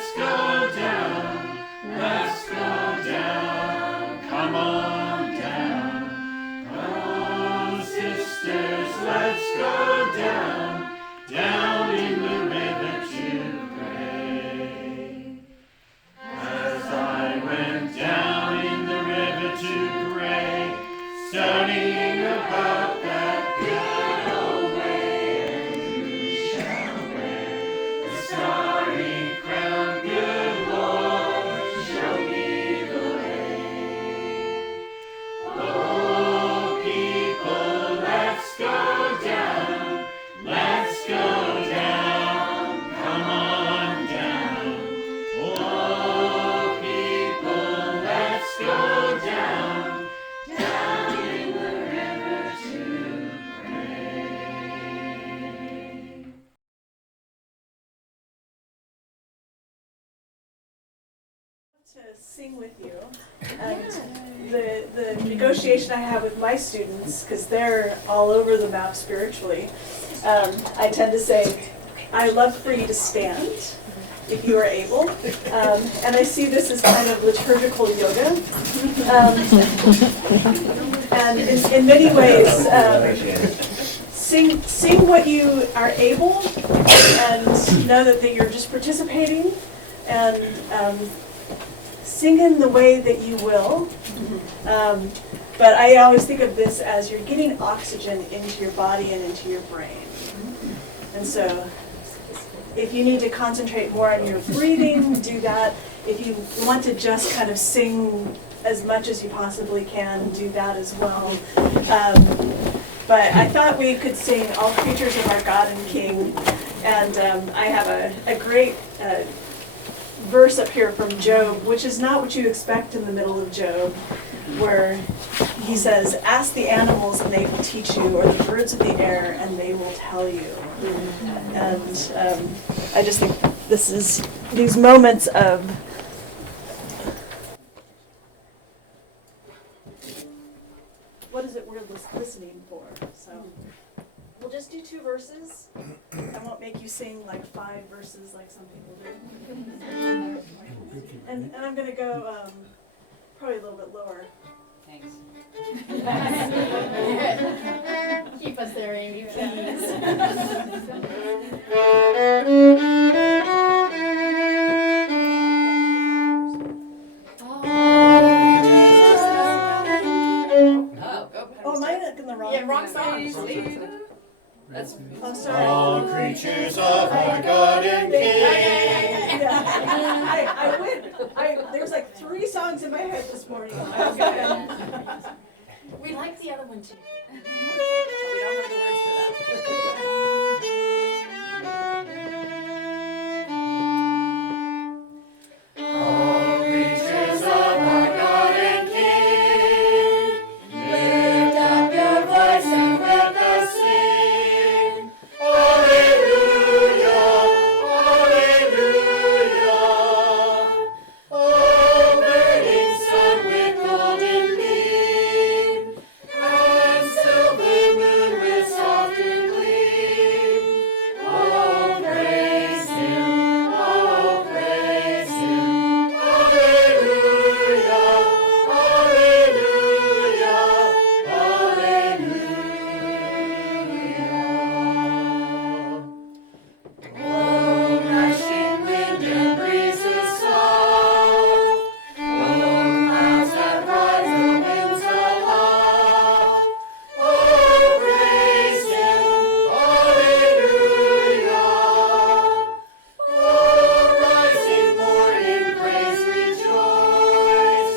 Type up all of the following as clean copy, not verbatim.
let's go down. Let's go down. Come on down. Oh, sisters, let's go down. Down in the river to pray. As I went down in the river to pray, studying about that good old way, and who shall wear the starry crown? Good Lord, show me the way. Oh, people, let's go down. Let's go down. Come on down. Oh, people, let's go down. Down in the river to pray. To sing with you, and the negotiation I have with my students, because they're all over the map spiritually, I tend to say, I love for you to stand if you are able, and I see this as kind of liturgical yoga, and in many ways, sing what you are able, and know that you're just participating, and sing in the way that you will. But I always think of this as you're getting oxygen into your body and into your brain. And so if you need to concentrate more on your breathing, do that. If you want to just kind of sing as much as you possibly can, do that as well. But I thought we could sing All Creatures of Our God and King. And I have a great verse up here from Job, which is not what you expect in the middle of Job, where he says, ask the animals and they will teach you, or the birds of the air and they will tell you. And I just think this is these moments of what is it we're listening for. So we'll just do 2 verses. I won't make you sing like 5 verses like some people do. And I'm going to go probably a little bit lower. Thanks. Keep us there, Amy, please. Oh, am I in the wrong? Yeah, wrong song. That's Oh, sorry. All creatures of our God and King. Yeah. I went. There was like 3 songs in my head this morning. We like the other one too. we don't have the words for that. All creatures of our God and King, lift up your voice and let us sing. Alleluia, alleluia. Oh, burning sun with golden beam, and silver moon with softer gleam. Oh, praise Him, oh, praise Him. Alleluia, alleluia, alleluia. Oh, rushing wind and breezes soft, oh, clouds that rise, the winds aloft. Oh, praise Him, alleluia. Oh, rising morning, praise, rejoice.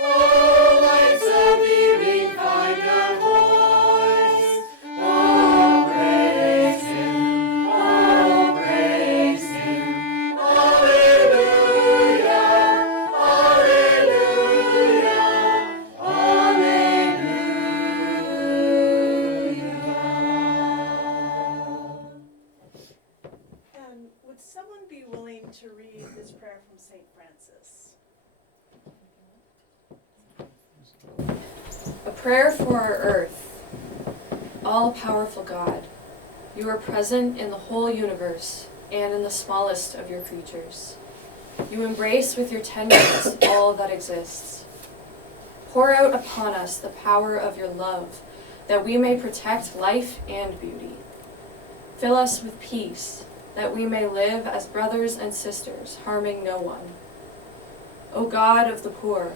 Oh, lights of evening, find a voice. Oh, praise Him, oh, praise Him. Alleluia, alleluia, alleluia. And would someone be willing to read this prayer from St. Francis? A prayer for our earth. All-powerful God, you are present in the whole universe and in the smallest of your creatures. You embrace with your tenderness all that exists. Pour out upon us the power of your love, that we may protect life and beauty. Fill us with peace, that we may live as brothers and sisters, harming no one. O God of the poor,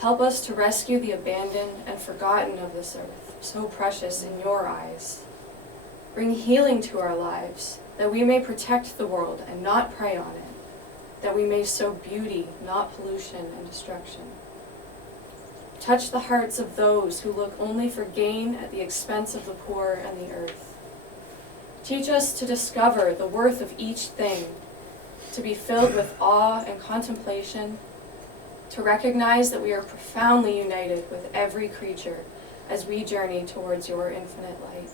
help us to rescue the abandoned and forgotten of this earth, so precious in your eyes. Bring healing to our lives, that we may protect the world and not prey on it, that we may sow beauty, not pollution and destruction. Touch the hearts of those who look only for gain at the expense of the poor and the earth. Teach us to discover the worth of each thing, to be filled with awe and contemplation, to recognize that we are profoundly united with every creature as we journey towards your infinite light.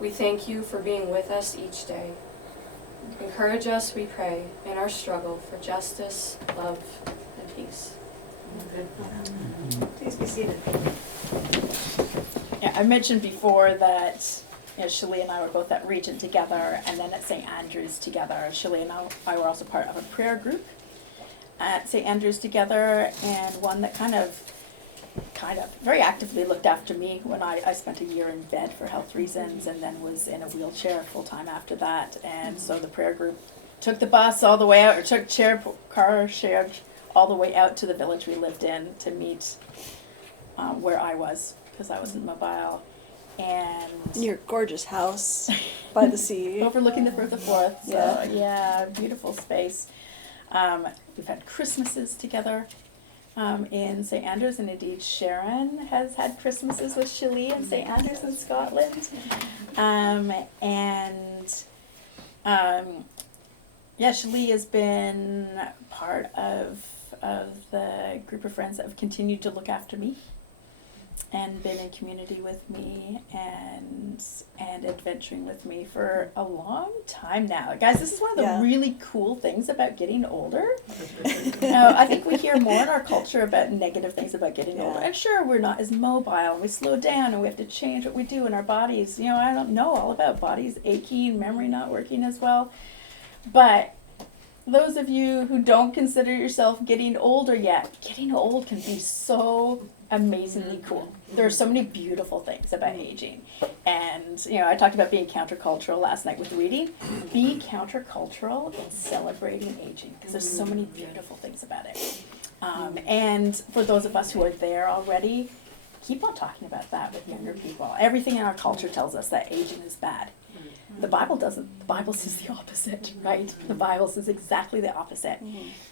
We thank you for being with us each day. Encourage us, we pray, in our struggle for justice, love, and peace. Please be seated. Yeah, I mentioned before that Chelle and I were both at Regent together and then at St. Andrews together. Chelle and I were also part of a prayer group at St. Andrews together, and one that kind of very actively looked after me when I spent a year in bed for health reasons and then was in a wheelchair full time after that. And so the prayer group took the bus all the way out, or took car shared all the way out to the village we lived in to meet where I was, because I wasn't mobile. And In your gorgeous house by the sea. overlooking the Firth of Forth. So Yeah. yeah, beautiful space. We've had Christmases together in St. Andrews, and indeed Sharon has had Christmases with Chelle in St. Andrews in Scotland. Chelle has been part of the group of friends that have continued to look after me and been in community with me and adventuring with me for a long time now. Guys, this is one of the Yeah. really cool things about getting older. I think we hear more in our culture about negative things about getting older. Yeah. And sure, we're not as mobile, and we slow down, and we have to change what we do in our bodies. I don't know all about bodies aching, memory not working as well. But those of you who don't consider yourself getting older yet, getting old can be so amazingly cool. There are so many beautiful things about aging. And, I talked about being countercultural last night with reading. Be countercultural in celebrating aging, because there's so many beautiful things about it. And for those of us who are there already, keep on talking about that with younger people. Everything in our culture tells us that aging is bad. The Bible doesn't. The Bible says the opposite, right? The Bible says exactly the opposite.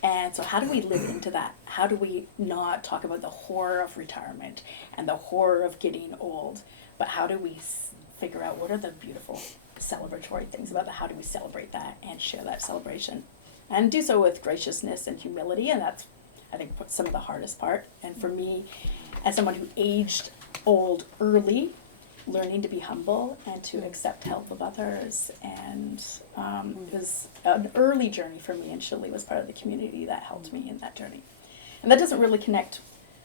And so how do we live into that? How do we not talk about the horror of retirement and the horror of getting old, but how do we figure out what are the beautiful celebratory things about that? How do we celebrate that and share that celebration? And do so with graciousness and humility, and that's, I think, some of the hardest part. And for me, as someone who aged old early, learning to be humble and to accept help of others, and it was an early journey for me, and Chelle was part of the community that helped me in that journey. And that doesn't really connect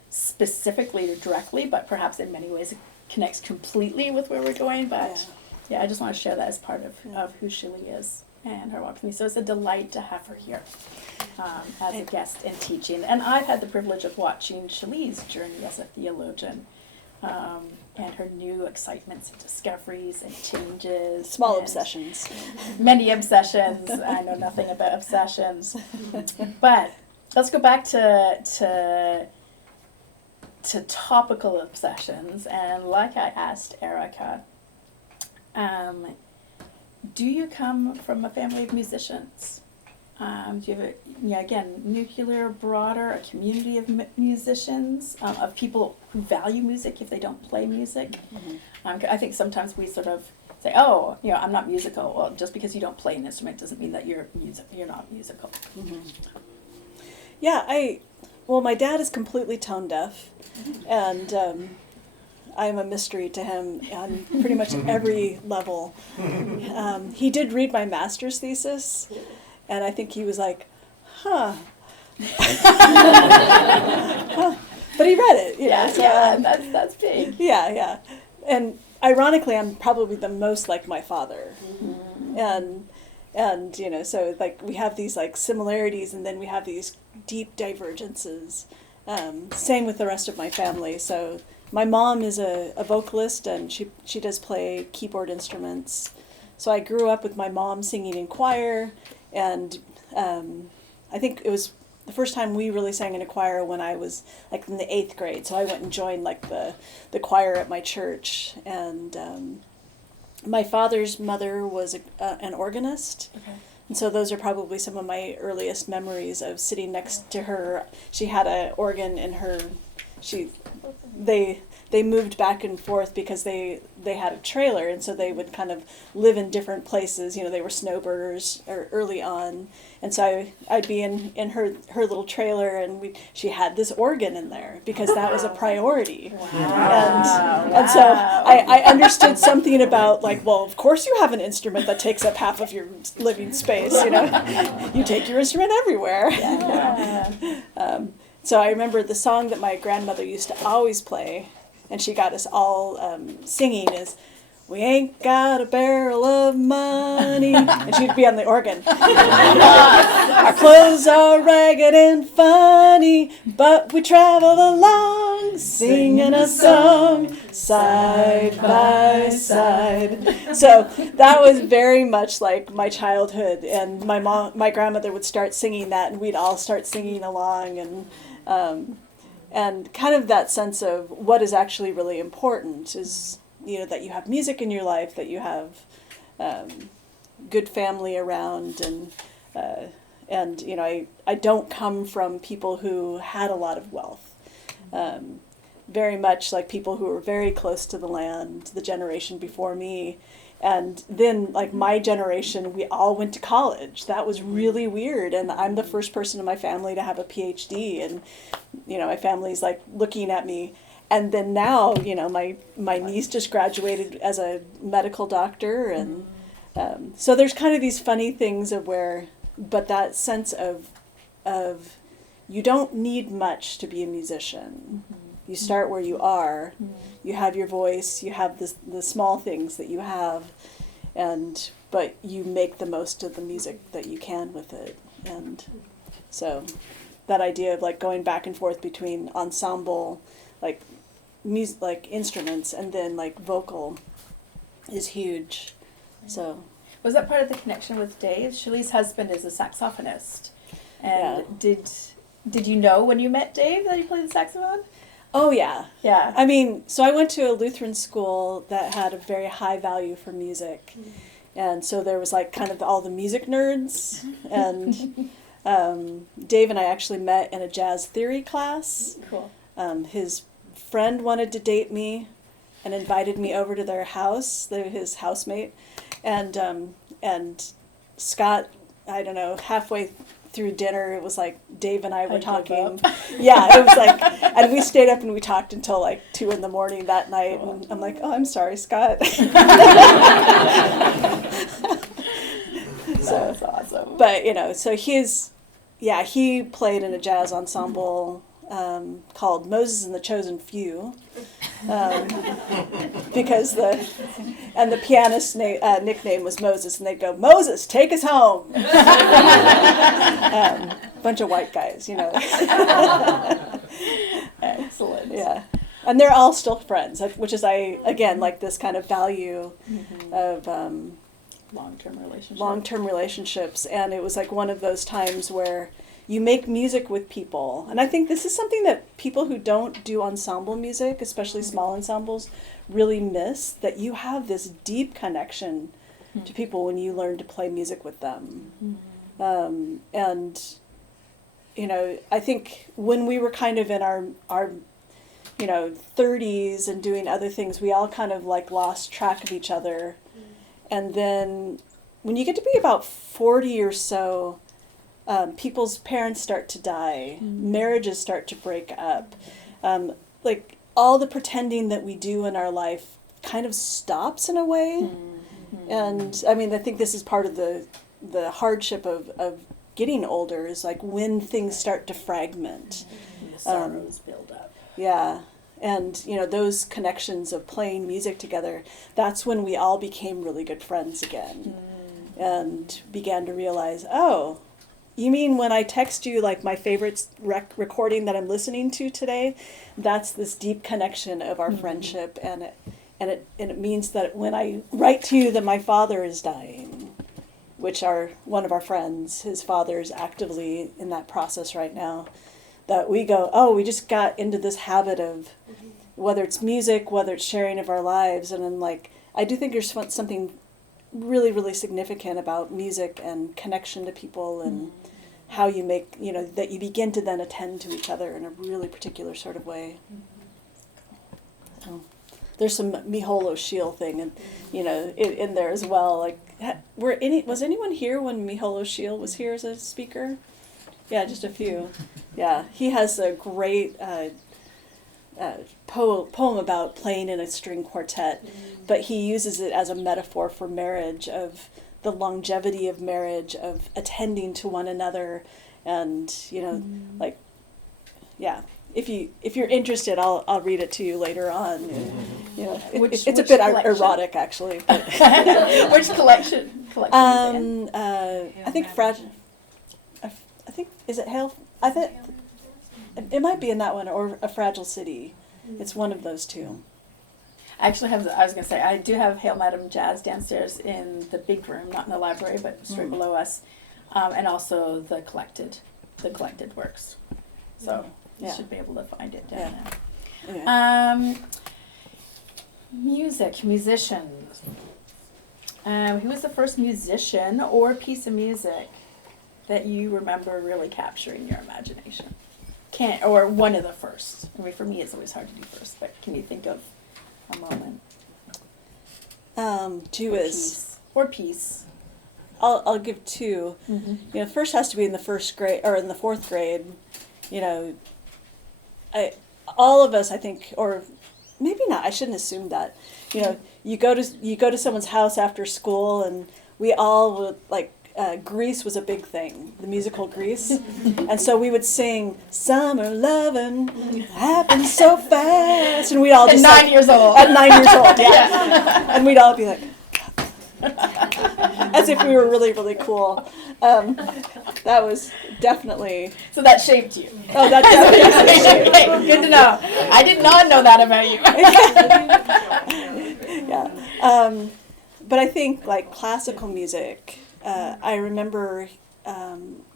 specifically or directly, but perhaps in many ways it connects completely with where we're going. But yeah, I just want to share that as part of who Chelle is and her walk with me. So it's a delight to have her here as a guest and teaching. And I've had the privilege of watching Chelle's journey as a theologian. And her new excitements and discoveries and changes. Small and obsessions. Many obsessions. I know nothing about obsessions. But let's go back to topical obsessions. And like I asked Erica, do you come from a family of musicians? Do you have again, nuclear, broader, a community of musicians, of people who value music if they don't play music? I think sometimes we sort of say, oh, I'm not musical. Well, just because you don't play an instrument doesn't mean that you're not musical. Yeah, my dad is completely tone deaf, and I'm a mystery to him on pretty much every level. He did read my master's thesis, and I think he was like, huh. But he read it, you know. So, that's big. Yeah. And ironically, I'm probably the most like my father. And And, you know, so like we have these like similarities and then we have these deep divergences. Same with the rest of my family. So my mom is a vocalist and she does play keyboard instruments. So I grew up with my mom singing in choir, and I think it was the first time we really sang in a choir when I was like in the 8th grade. So I went and joined like the choir at my church, and my father's mother was an organist. Okay. And so those are probably some of my earliest memories of sitting next to her. She had an organ in her, they moved back and forth because they had a trailer, and so they would kind of live in different places. You know, they were snowbirders early on, and so I'd be in her little trailer, and she had this organ in there because that was a priority. Wow. And so I understood something about like, well, of course you have an instrument that takes up half of your living space. You know, you take your instrument everywhere. Yeah. So I remember the song that my grandmother used to always play, and she got us all singing, is "We ain't got a barrel of money," and she'd be on the organ. "Our clothes are ragged and funny, but we travel along, singing a song, side by side." So that was very much like my childhood, and my grandmother would start singing that, and we'd all start singing along, and kind of that sense of what is actually really important is, you know, that you have music in your life, that you have good family around, and you know, I don't come from people who had a lot of wealth. Very much like people who were very close to the land, the generation before me. And then, like, my generation, we all went to college. That was really weird. And I'm the first person in my family to have a PhD. And, you know, my family's, like, looking at me. And then now, you know, my niece just graduated as a medical doctor. And so there's kind of these funny things of but that sense of you don't need much to be a musician. You start where you are. You have your voice. You have the small things that you have, but you make the most of the music that you can with it. And so, that idea of like going back and forth between ensemble, like music, like instruments, and then like vocal, is huge. So. Was that part of the connection with Dave? Shirley's husband is a saxophonist, and did you know when you met Dave that he played the saxophone? Oh, yeah. Yeah. I mean, so I went to a Lutheran school that had a very high value for music. And so there was like kind of all the music nerds. And Dave and I actually met in a jazz theory class. Cool. His friend wanted to date me and invited me over to their house, his housemate. And Scott, I don't know, halfway through dinner, it was like Dave and I were talking. Yeah, it was like, and we stayed up and we talked until like 2 a.m. that night. And I'm like, oh, I'm sorry, Scott. So that's awesome. But you know, so he played in a jazz ensemble called Moses and the Chosen Few, because the pianist's nickname was Moses, and they'd go, "Moses, take us home." Bunch of white guys, you know. Excellent. Yeah, and they're all still friends, which is again like this kind of value of long-term relationships, and it was like one of those times where you make music with people. And I think this is something that people who don't do ensemble music, especially small ensembles, really miss, that you have this deep connection to people when you learn to play music with them. And, you know, I think when we were kind of in our 30s and doing other things, we all kind of like lost track of each other. And then when you get to be about 40 or so, people's parents start to die, marriages start to break up, like all the pretending that we do in our life kind of stops in a way. And I mean, I think this is part of the hardship of getting older, is like when things start to fragment. The sorrows build up. Yeah. And, you know, those connections of playing music together, that's when we all became really good friends again. and began to realize, oh, you mean when I text you like my favorite recording that I'm listening to today, that's this deep connection of our friendship, and it means that when I write to you that my father is dying, which are one of our friends, his father is actively in that process right now, that we go, oh, we just got into this habit of whether it's music, whether it's sharing of our lives, and then like I do think there's something really, really significant about music and connection to people and how you make, you know, that you begin to then attend to each other in a really particular sort of way. So, there's some Miholo Shiel thing, and you know, in there as well. Like, was anyone here when Miholo Shiel was here as a speaker? Yeah, just a few. Yeah, he has a great poem about playing in a string quartet, but he uses it as a metaphor for marriage, of the longevity of marriage, of attending to one another, and you know, like, yeah. If you're interested, I'll read it to you later on. You know, it's a bit collection? erotic actually. But Which collection? I think I think, is it Hail? I think it might be in that one, or A Fragile City. It's one of those two. I actually have, I was going to say, I do have Hail Madam Jazz downstairs in the big room, not in the library, but straight below us. And also the collected works. So you should be able to find it down there. Yeah. Musicians. Who was the first musician or piece of music that you remember really capturing your imagination? Or one of the first. I mean, for me, it's always hard to do first, but can you think of a moment? Or piece. I'll give two. Mm-hmm. You know, first has to be in the first grade or in the fourth grade. You know, all of us, I think, or maybe not. I shouldn't assume that. You know, you go to someone's house after school, and we all would like. Grease was a big thing, the musical Grease, and so we would sing "Summer Lovin' Happens So Fast," and we'd all just At 9 years old. At 9 years old, yeah, and we'd all be like, as if we were really, really cool. That was definitely. So that shaped you. Oh, that definitely shaped me. Okay, good to know. I did not know that about you. Yeah, but I think like classical music. I remember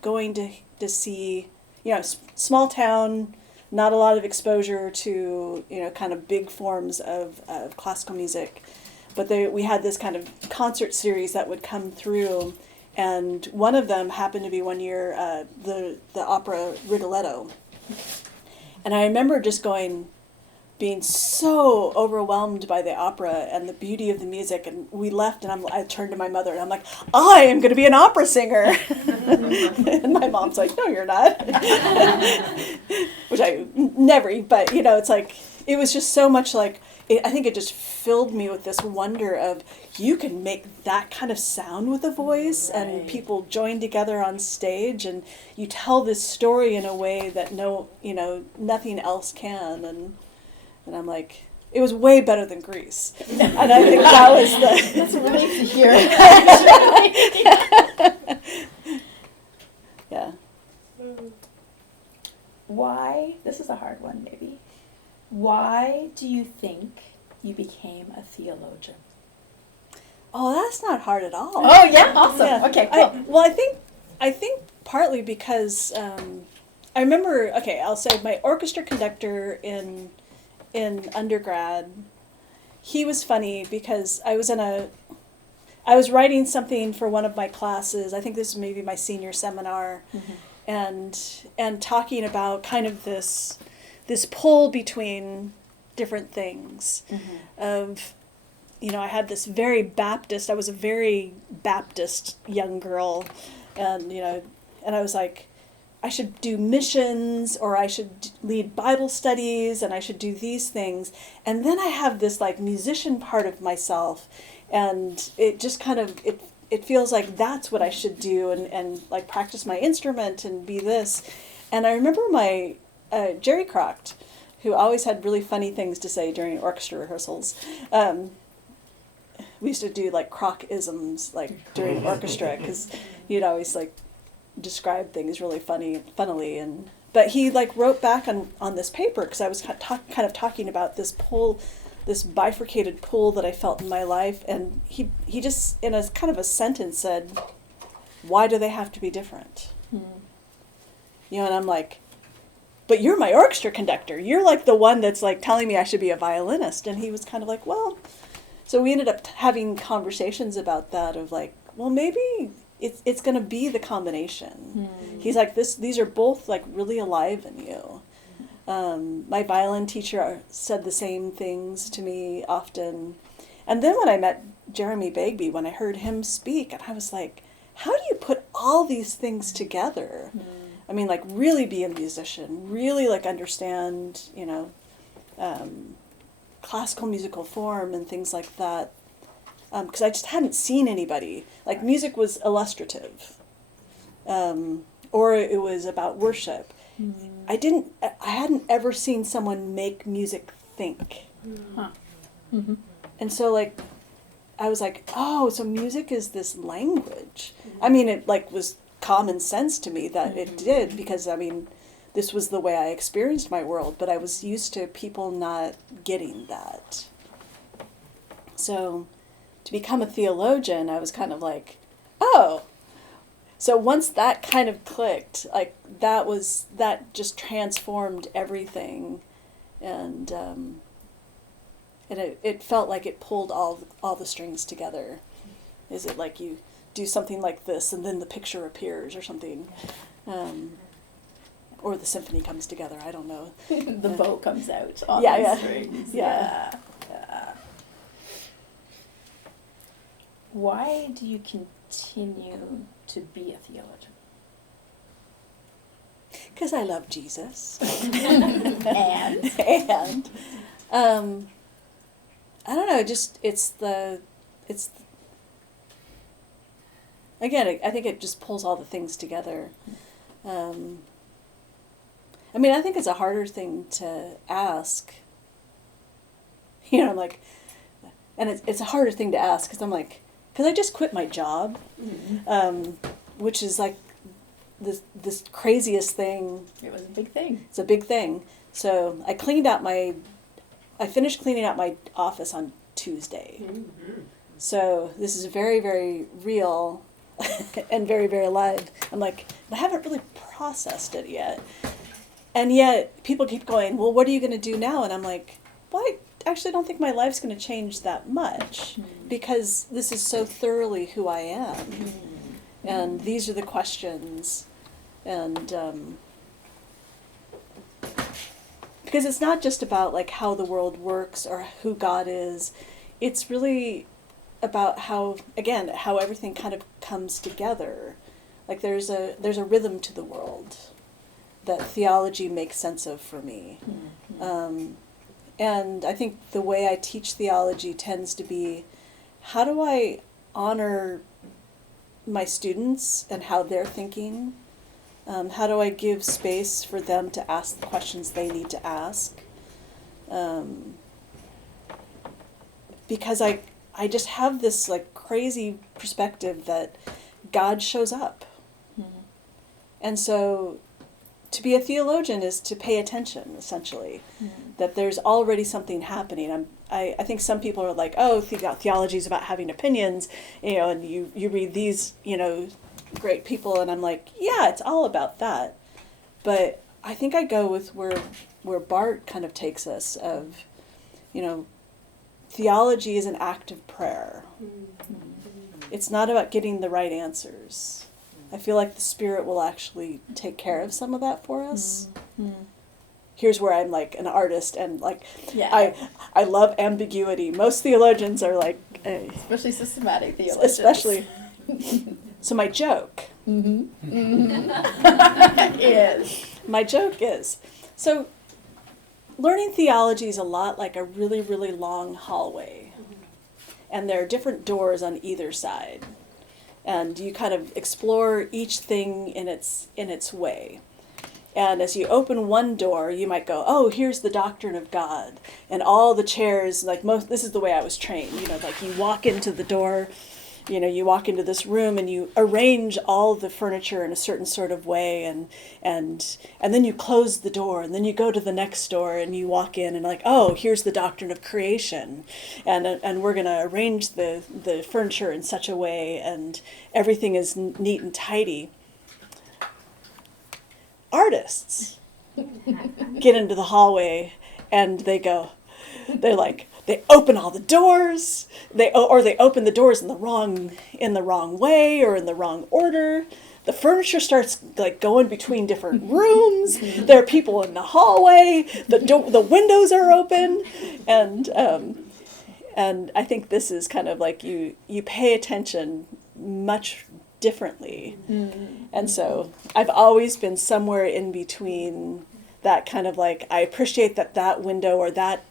going to see, you know, small town, not a lot of exposure to, you know, kind of big forms of classical music. But we had this kind of concert series that would come through, and one of them happened to be one year the opera Rigoletto. And I remember just being so overwhelmed by the opera and the beauty of the music, and we left, and I turned to my mother and I'm like, I am going to be an opera singer. And my mom's like, no, you're not. Which I never, but you know, it's like, it was just so much like, I think it just filled me with this wonder of, you can make that kind of sound with a voice, and people join together on stage, and you tell this story in a way that nothing else can, and I'm like, it was way better than Grease. And I think that was the... That's a relief to hear. Yeah. Why, this is a hard one maybe, why do you think you became a theologian? Oh, that's not hard at all. Oh yeah, awesome. Yeah. Okay, cool. I think partly because I remember, I'll say my orchestra conductor in undergrad, he was funny because I was writing something for one of my classes. I think this was maybe my senior seminar, and talking about kind of this pull between different things of, you know, I had this I was a very Baptist young girl, and you know, and I was like, I should do missions, or I should lead Bible studies, and I should do these things. And then I have this like musician part of myself, and it just kind of, it feels like that's what I should do, and like practice my instrument and be this. And I remember my Jerry Crocked, who always had really funny things to say during orchestra rehearsals, we used to do like croc-isms like during orchestra, because he'd always like describe things really funnily, and but he like wrote back on this paper, because I was kind of talking about this pull, this bifurcated pull that I felt in my life, and he just in a kind of a sentence said, "Why do they have to be different?" You know, and I'm like, "But you're my orchestra conductor. You're like the one that's like telling me I should be a violinist." And he was kind of like, "Well," so we ended up having conversations about that of like, well, maybe it's going to be the combination. He's like, these are both like really alive in you. My violin teacher said the same things to me often. And then when I met Jeremy Begbie, when I heard him speak, and I was like, how do you put all these things together? I mean, like really be a musician, really like understand, you know, classical musical form and things like that. Because I just hadn't seen anybody. Like music was illustrative, or it was about worship. I hadn't ever seen someone make music think. And so like, I was like, oh, so music is this language. I mean, it like was common sense to me that it did, because I mean, this was the way I experienced my world, but I was used to people not getting that. So to become a theologian, I was kind of like, oh. So once that kind of clicked, like that just transformed everything, and it felt like it pulled all the strings together. Is it like you do something like this and then the picture appears or something, or the symphony comes together? I don't know. The bow comes out on Yeah, the strings. Yeah. Why do you continue to be a theologian? Because I love Jesus. And And I don't know, again, I think it just pulls all the things together. I mean, I think it's a harder thing to ask. You know, I'm like, and it's a harder thing to ask, because I'm like, because I just quit my job, which is like this craziest thing. it was a big thing. It's a big thing. So I finished cleaning out my office on Tuesday. So this is very, very real and very, very alive. I'm like, I haven't really processed it yet. And yet people keep going, well, what are you going to do now? And I'm like, well, I actually don't think my life's going to change that much, because this is so thoroughly who I am. And these are the questions. And because it's not just about like how the world works or who God is. It's really about how everything kind of comes together. Like there's a rhythm to the world that theology makes sense of for me. And I think the way I teach theology tends to be, how do I honor my students and how they're thinking? How do I give space for them to ask the questions they need to ask? Because I just have this like crazy perspective that God shows up. And so to be a theologian is to pay attention, essentially, that there's already something happening. I think some people are like, oh, theology is about having opinions, you know, and you read these, you know, great people, and I'm like, yeah, it's all about that. But I think I go with where Bart kind of takes us of, you know, theology is an act of prayer. It's not about getting the right answers. I feel like the Spirit will actually take care of some of that for us. Here's where I'm like an artist, and like I love ambiguity. Most theologians are like, Especially systematic theologians. especially. So my joke is. My joke is, so learning theology is a lot like a really, really long hallway. And there are different doors on either side. And you kind of explore each thing in its way. And as you open one door, you might go, oh, here's the doctrine of God. And all the chairs, this is the way I was trained, like you walk into the door, you walk into this room and you arrange all the furniture in a certain sort of way, and then you close the door, and then you go to the next door and you walk in and oh, here's the doctrine of creation, and we're going to arrange the furniture in such a way, and everything is neat and tidy. Artists get into the hallway and they open all the doors, or they open the doors in the wrong way or in the wrong order. The furniture starts going between different rooms. There are people in the hallway. The windows are open, and I think this is kind of you pay attention much differently. And so I've always been somewhere in between that kind of I appreciate that window or that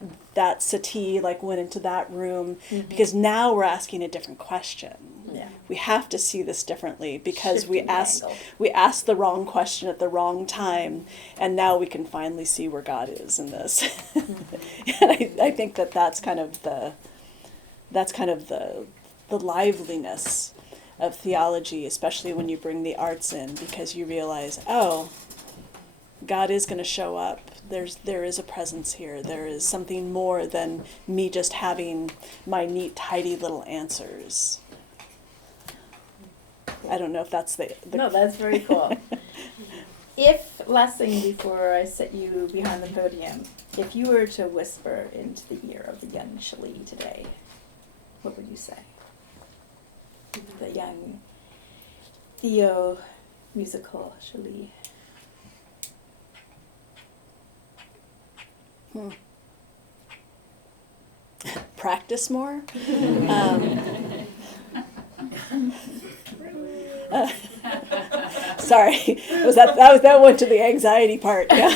settee went into that room, because now we're asking a different question. Yeah. We have to see this differently because Shifting the angle. we asked the wrong question at the wrong time, and now we can finally see where God is in this. And I think that's kind of the liveliness of theology, especially when you bring the arts in, because you realize, oh, God is going to show up. There is a presence here. There is something more than me just having my neat, tidy little answers. I don't know if that's the No, that's very cool. If, last thing before I set you behind the podium, if you were to whisper into the ear of the young Chelle today, what would you say? The young Theo musical Chelle. Practice more. Sorry, that went to the anxiety part. Yeah.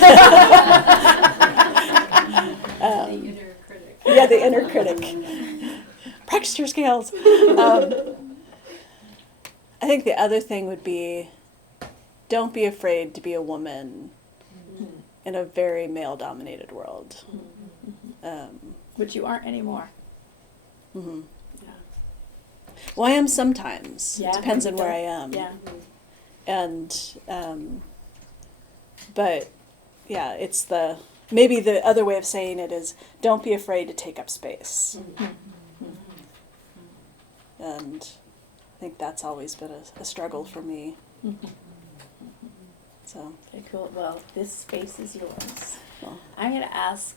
The inner critic. Yeah, the inner critic. Practice your scales. I think the other thing would be, don't be afraid to be a woman in a very male-dominated world. Which you aren't anymore. Mm-hmm. Yeah. Well, I am sometimes. Yeah, It depends on me where too. I am. Yeah. And, but, yeah, it's maybe the other way of saying it is, don't be afraid to take up space. And I think that's always been a struggle for me. So. Okay, cool. Well, this space is yours. Well. I'm going to ask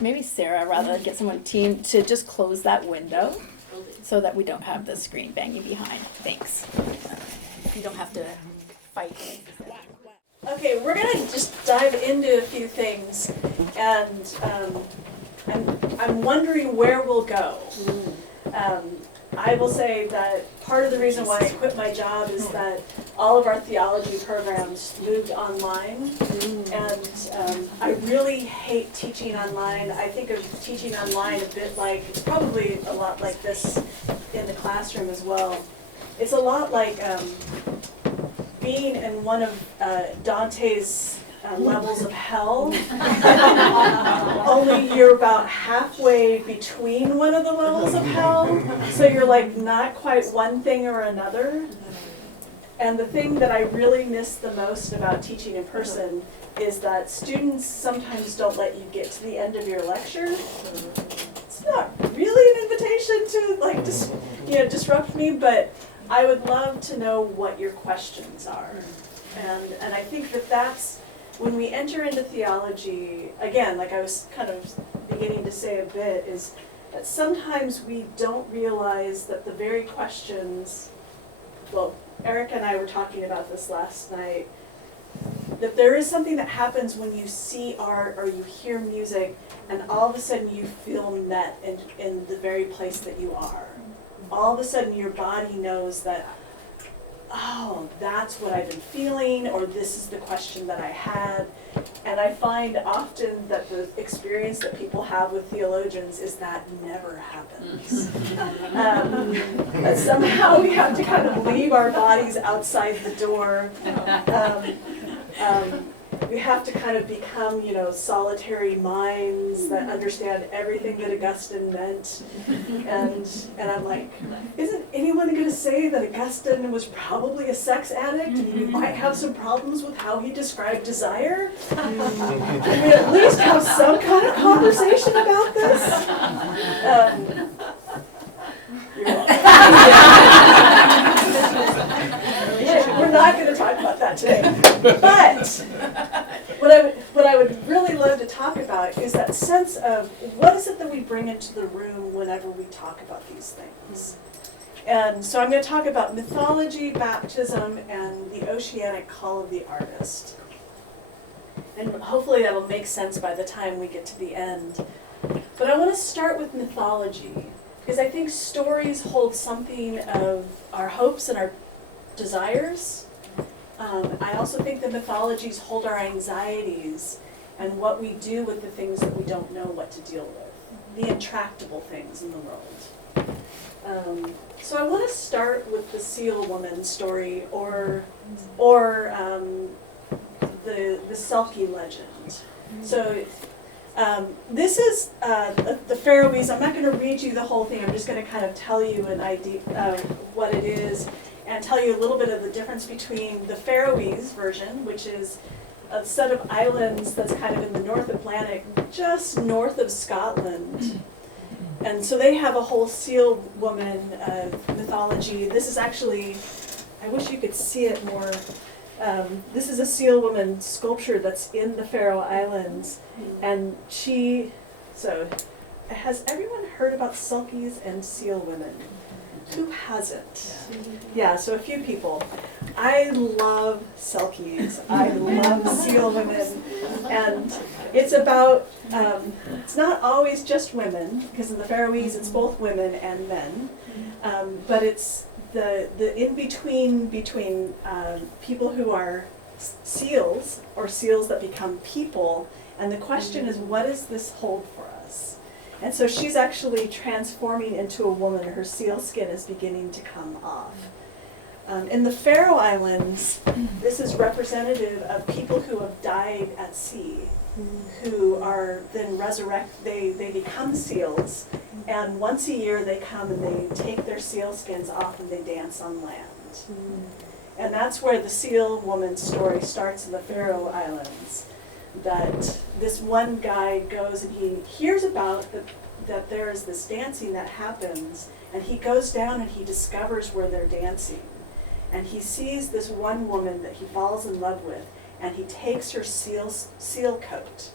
maybe Sarah, rather than get someone team, to just close that window so that we don't have the screen banging behind. Thanks. You don't have to fight. Okay, we're gonna just dive into a few things, and I'm wondering where we'll go. I will say that part of the reason why I quit my job is that all of our theology programs moved online, and I really hate teaching online. I think of teaching online a bit like, it's probably a lot like this in the classroom as well. It's a lot like being in one of Dante's levels of hell, only you're about halfway between one of the levels of hell, so you're not quite one thing or another. And the thing that I really miss the most about teaching in person is that students sometimes don't let you get to the end of your lecture. It's not really an invitation to disrupt me, but I would love to know what your questions are. And I think that's when we enter into theology, again, like I was kind of beginning to say a bit, is that sometimes we don't realize that the very questions, well, Erica and I were talking about this last night, that there is something that happens when you see art or you hear music, and all of a sudden you feel met in the very place that you are. All of a sudden your body knows that, oh, that's what I've been feeling, or this is the question that I had. And I find often that the experience that people have with theologians is that never happens. That somehow we have to kind of leave our bodies outside the door. we have to kind of become, solitary minds that understand everything that Augustine meant. And I'm like, isn't anyone going to say that Augustine was probably a sex addict and you might have some problems with how he described desire? Can we at least have some kind of conversation about this? You're welcome. We're not going to talk about that today. But what I would really love to talk about is that sense of what is it that we bring into the room whenever we talk about these things. And so I'm going to talk about mythology, baptism, and the Oceanic call of the artist. And hopefully that'll make sense by the time we get to the end. But I want to start with mythology, because I think stories hold something of our hopes and our desires. I also think the mythologies hold our anxieties and what we do with the things that we don't know what to deal with, the intractable things in the world. So I want to start with the seal woman story, or the Selkie legend. So this is the Faroese. I'm not going to read you the whole thing. I'm just going to kind of tell you an idea of what it is and tell you a little bit of the difference between the Faroese version, which is a set of islands that's kind of in the North Atlantic, just north of Scotland. And so they have a whole seal woman mythology. This is actually, I wish you could see it more. This is a seal woman sculpture that's in the Faroe Islands. And has everyone heard about Selkies and seal women? Who hasn't? Yeah, so a few people. I love Selkies. I love seal women. And it's about, it's not always just women, because in the Faroese it's both women and men. But it's the in-between between people who are seals, or seals that become people. And the question is, what does this hold for us? And so she's actually transforming into a woman. Her seal skin is beginning to come off. In the Faroe Islands, this is representative of people who have died at sea, who are then resurrected. They become seals, and once a year they come and they take their seal skins off and they dance on land. And that's where the seal woman story starts in the Faroe Islands. That this one guy goes and he hears about that there is this dancing that happens, and he goes down and he discovers where they're dancing. And he sees this one woman that he falls in love with, and he takes her seal coat.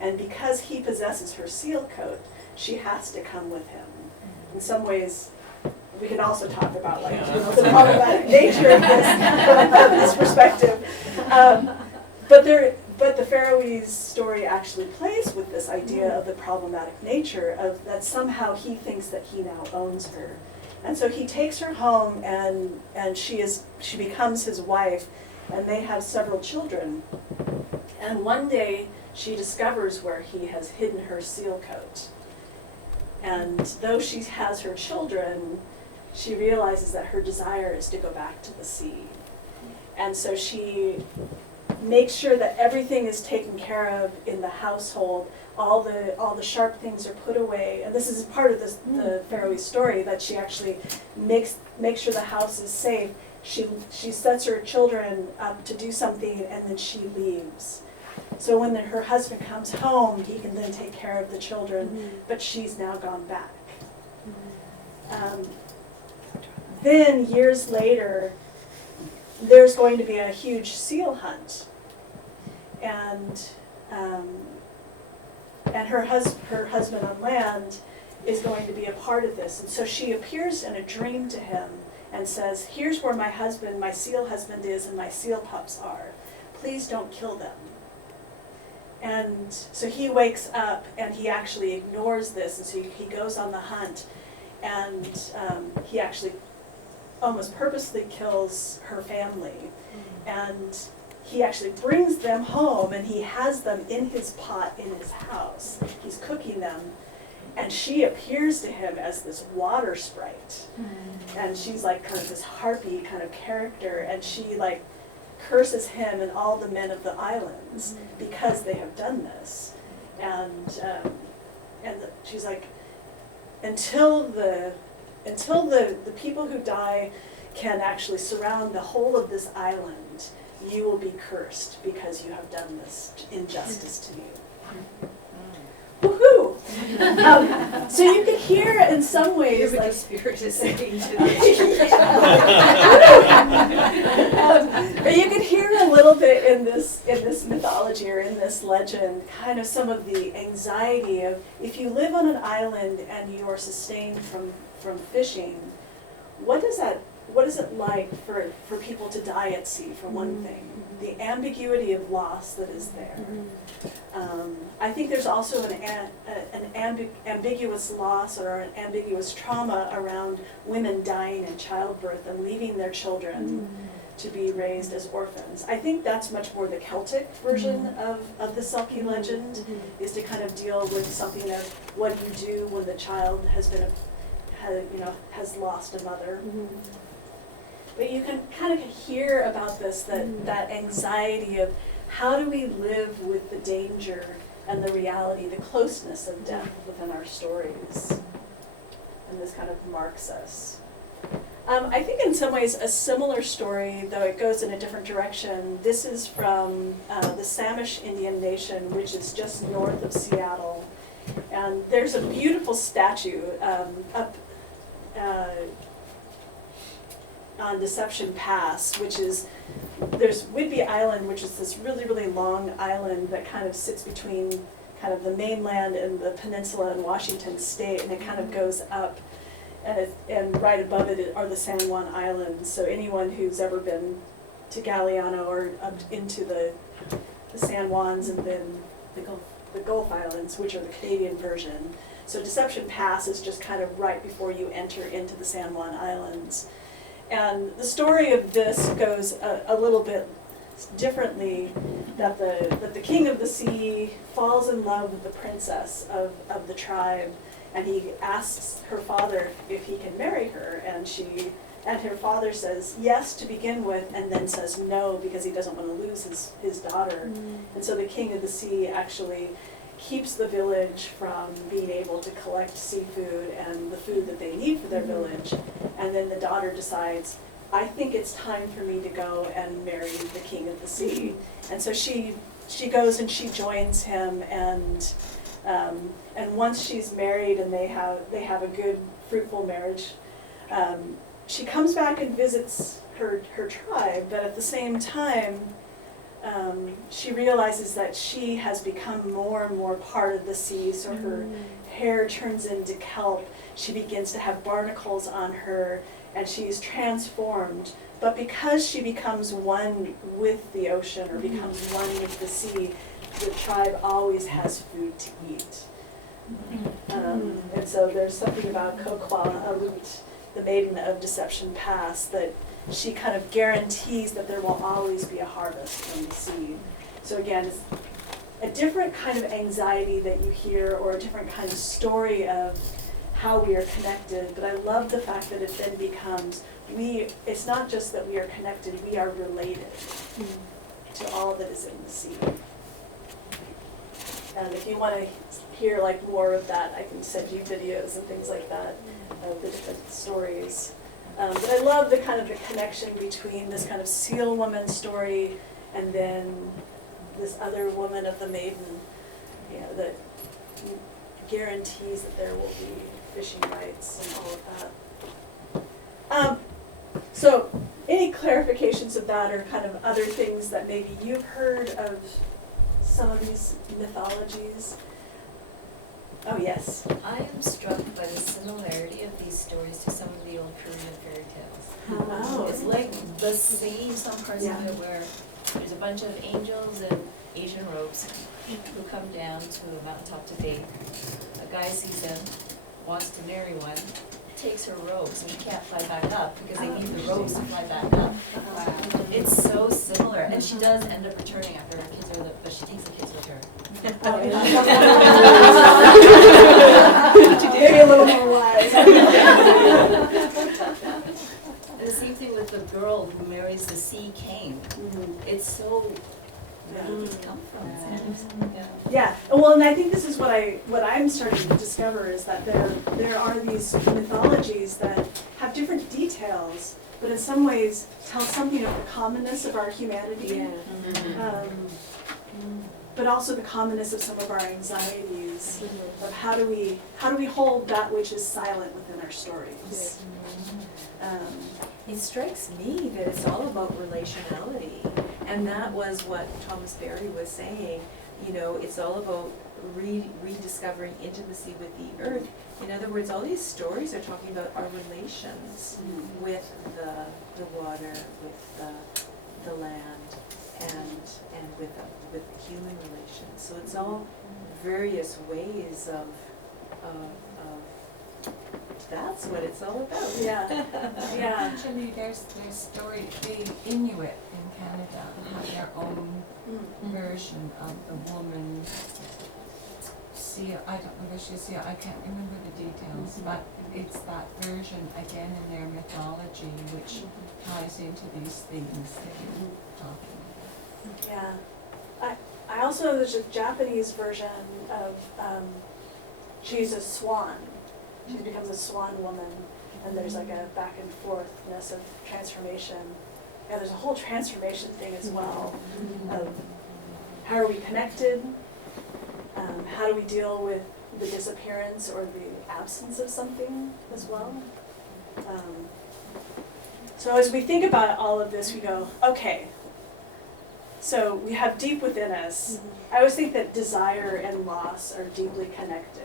And because he possesses her seal coat, she has to come with him. In some ways, we can also talk about the problematic nature of this from a feminist perspective. But the Faroese story actually plays with this idea of the problematic nature of that somehow he thinks that he now owns her. And so he takes her home and she becomes his wife, and they have several children. And one day she discovers where he has hidden her seal coat. And though she has her children, she realizes that her desire is to go back to the sea. And so she makes sure that everything is taken care of in the household. All the sharp things are put away, and this is part of the Faroese story, that she actually makes sure the house is safe. She sets her children up to do something, and then she leaves. So when her husband comes home, he can then take care of the children, but she's now gone back. Then years later, there's going to be a huge seal hunt, and her husband on land is going to be a part of this. And so she appears in a dream to him and says, "Here's where my seal husband is, and my seal pups are. Please don't kill them." And so he wakes up and he actually ignores this, and so he goes on the hunt, and he actually almost purposely kills her family. And he actually brings them home, and he has them in his pot in his house. He's cooking them, and she appears to him as this water sprite. And she's like kind of this harpy kind of character, and she curses him and all the men of the islands because they have done this. And she's like, until the people who die can actually surround the whole of this island, you will be cursed because you have done this injustice to you. Woohoo! So you could hear in some ways like spirit is saying to but you could hear a little bit in this mythology or in this legend kind of some of the anxiety of if you live on an island and you are sustained from fishing, what is it like for people to die at sea, for one thing? The ambiguity of loss that is there. I think there's also an ambiguous loss or an ambiguous trauma around women dying in childbirth and leaving their children to be raised as orphans. I think that's much more the Celtic version of the Selkie legend, is to kind of deal with something of what you do when the child has lost a mother. But you can kind of hear about this, that anxiety of how do we live with the danger and the reality, the closeness of death within our stories. And this kind of marks us. I think in some ways a similar story, though it goes in a different direction. This is from the Samish Indian Nation, which is just north of Seattle. And there's a beautiful statue up on Deception Pass, which is, there's Whidbey Island, which is this really, really long island that kind of sits between kind of the mainland and the peninsula in Washington State, and it kind of goes up, and right above it are the San Juan Islands. So anyone who's ever been to Galiano or up into the San Juans and then the Gulf Islands, which are the Canadian version. So Deception Pass is just kind of right before you enter into the San Juan Islands. And the story of this goes a little bit differently, that the king of the sea falls in love with the princess of the tribe, and he asks her father if he can marry her, and her father says yes to begin with, and then says no because he doesn't want to lose his daughter. And so the king of the sea actually keeps the village from being able to collect seafood and the food that they need for their village. And then the daughter decides, I think it's time for me to go and marry the king of the sea. And so she goes and she joins him, and once she's married and they have a good, fruitful marriage, she comes back and visits her tribe, but at the same time, she realizes that she has become more and more part of the sea, so her hair turns into kelp, she begins to have barnacles on her, and she's transformed. But because she becomes one with the ocean, or becomes one with the sea, the tribe always has food to eat. And so there's something about Kokwa Alut, the maiden of Deception Pass, that she kind of guarantees that there will always be a harvest from the sea. So again, it's a different kind of anxiety that you hear, or a different kind of story of how we are connected. But I love the fact that it then becomes, it's not just that we are connected, we are related to all that is in the sea. And if you want to hear like more of that, I can send you videos and things like that of the different stories. But I love the kind of the connection between this kind of seal woman story and then this other woman of the maiden, that guarantees that there will be fishing rights and all of that. So any clarifications of that, or kind of other things that maybe you've heard of some of these mythologies? Oh, yes. I am struck by the similarity of these stories to some of the old Korean fairy tales. Oh. It's like the same, some parts of it where there's a bunch of angels in Asian robes who come down to a mountaintop to date. A guy sees them, wants to marry one, takes her robes, and she can't fly back up because they need the robes to fly back up. Wow. It's so similar, and she does end up returning after her kids are but she takes the kids with her. Maybe a little more wise. The same thing with the girl who marries the sea king. It's so, where did this come from? Yeah. Yeah, well, and I think this is what I'm starting to discover is that there are these mythologies that have different details, but in some ways tell something of the commonness of our humanity, but also the commonness of some of our anxieties. Of how do we hold that which is silent within our stories? It strikes me that it's all about relationality, and that was what Thomas Berry was saying. You know, it's all about rediscovering intimacy with the earth. In other words, all these stories are talking about our relations with the water, with the land, and with the human relations. So it's all various ways of that's what it's all about. Yeah, yeah. Actually, there's story, the Inuit in Canada have their own version of the woman seal. I don't know if she's seal, I can't remember the details, but it's that version again in their mythology which ties into these themes that you're talking about. Yeah. I also, there's a Japanese version of, she's a swan. She becomes a swan woman, and there's like a back and forthness of transformation. Yeah, there's a whole transformation thing as well of how are we connected, how do we deal with the disappearance or the absence of something as well. So as we think about all of this, we go, okay, so we have deep within us. I always think that desire and loss are deeply connected.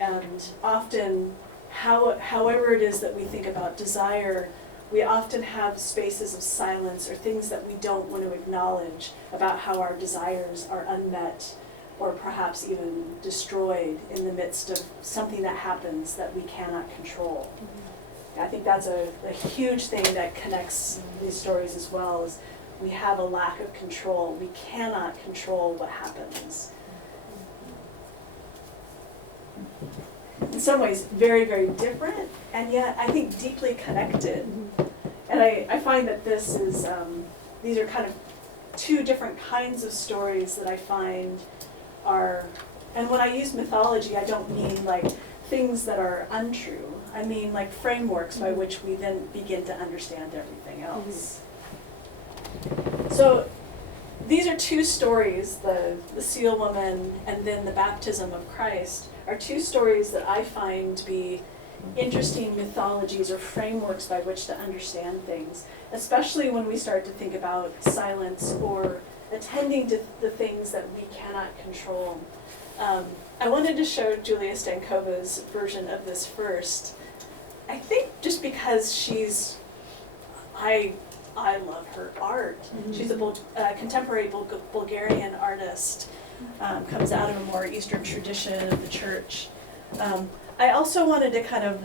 And often, however it is that we think about desire, we often have spaces of silence or things that we don't want to acknowledge about how our desires are unmet or perhaps even destroyed in the midst of something that happens that we cannot control. I think that's a huge thing that connects these stories as well, is we have a lack of control. We cannot control what happens. In some ways, very, very different, and yet I think deeply connected. And I find that this is, these are kind of two different kinds of stories that I find are, and when I use mythology, I don't mean like things that are untrue. I mean like frameworks by which we then begin to understand everything else. So these are two stories, the seal woman and then the baptism of Christ, are two stories that I find to be interesting mythologies or frameworks by which to understand things, especially when we start to think about silence or attending to the things that we cannot control. I wanted to show Julia Stankova's version of this first. I think just because I love her art. She's a contemporary Bulgarian artist. Comes out of a more Eastern tradition of the church. I also wanted to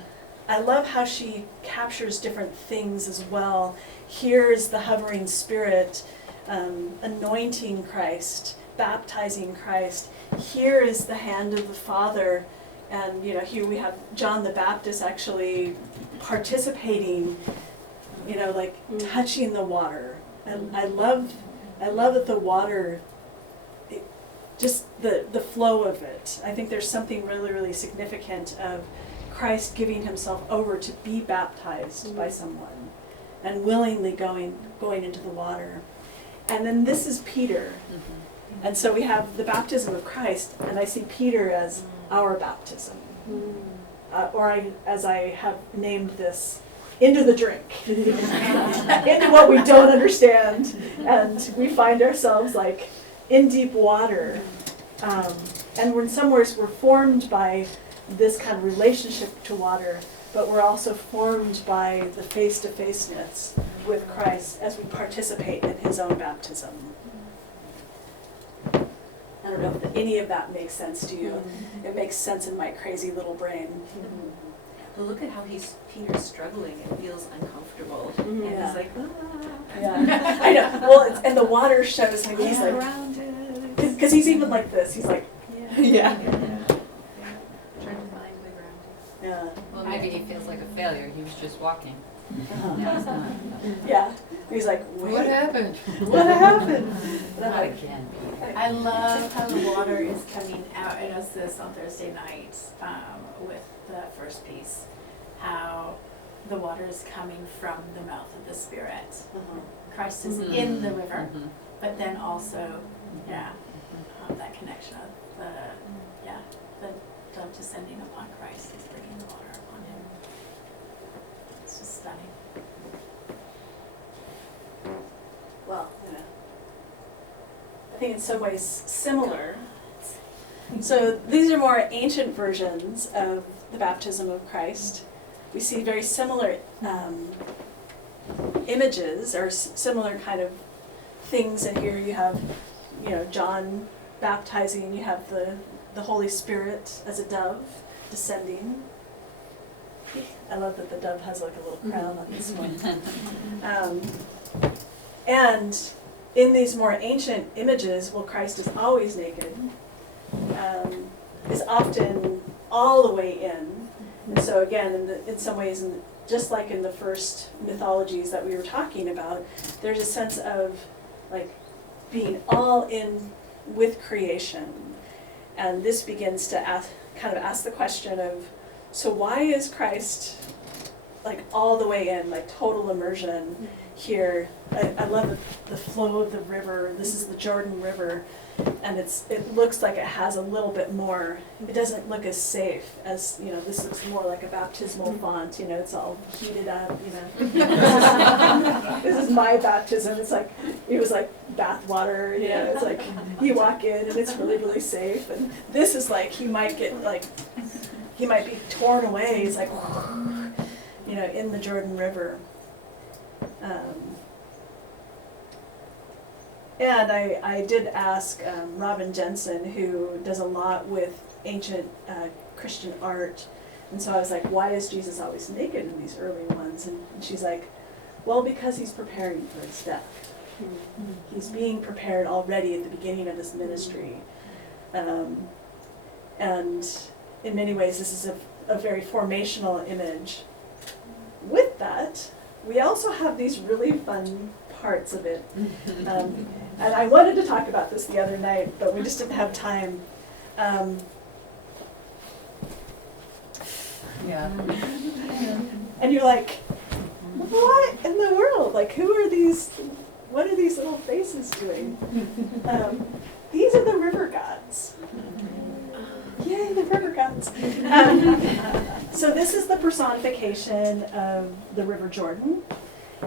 I love how she captures different things as well. Here's the hovering spirit, anointing Christ, baptizing Christ. Here is the hand of the Father, and here we have John the Baptist actually participating, touching the water. And I love that the water, just the flow of it. I think there's something really, really significant of Christ giving himself over to be baptized by someone and willingly going into the water. And then this is Peter. And so we have the baptism of Christ, and I see Peter as our baptism. As I have named this, into the drink, into what we don't understand, and we find ourselves like in deep water, and in some ways we're formed by this kind of relationship to water, but we're also formed by the face-to-faceness with Christ as we participate in his own baptism. I don't know if any of that makes sense to you. It makes sense in my crazy little brain. Well, look at how Peter's struggling and feels uncomfortable, and Yeah. he's like, Yeah, I know. Well, and the water shows him. He's like, grounded. because he's even like this. He's like, yeah. Trying to find the ground. Yeah. Well, maybe he feels like a failure, he was just walking. Yeah. He's like, wait, What happened? what happened? And I'm Not like, again. I love how the water is coming out. I noticed this on Thursday night with the first piece, how the water is coming from the mouth of the Spirit. Christ is in the river, but then also, that connection of the dove descending upon Christ is bringing the water upon him. It's just stunning. well, I think in some ways similar. So these are more ancient versions of the baptism of Christ. We see very similar images or similar kind of things in here. You have, John baptizing. You have the Holy Spirit as a dove descending. I love that the dove has like a little crown on this one. And in these more ancient images, Christ is always naked, is often all the way in. And so again, in some ways, just like in the first mythologies that we were talking about, there's a sense of like being all in with creation. And this begins to ask the question of, so why is Christ like all the way in, like total immersion here? I love the flow of the river. This is the Jordan River, and it looks like it has a little bit more. It doesn't look as safe as, this looks more like a baptismal font, it's all heated up, This is my baptism. It was like bath water, it's like you walk in and it's really, really safe. And this is like he might be torn away. It's like, in the Jordan River. And I did ask Robin Jensen, who does a lot with ancient Christian art, and so I was like, why is Jesus always naked in these early ones? And she's like, well, because he's preparing for his death. He's being prepared already at the beginning of his ministry. And in many ways, this is a very formational image. With that, we also have these really fun parts of it. And I wanted to talk about this the other night, but we just didn't have time. And you're like, what in the world? Like, who are these? What are these little faces doing? These are the river gods. Yay, the river gods. So this is the personification of the River Jordan.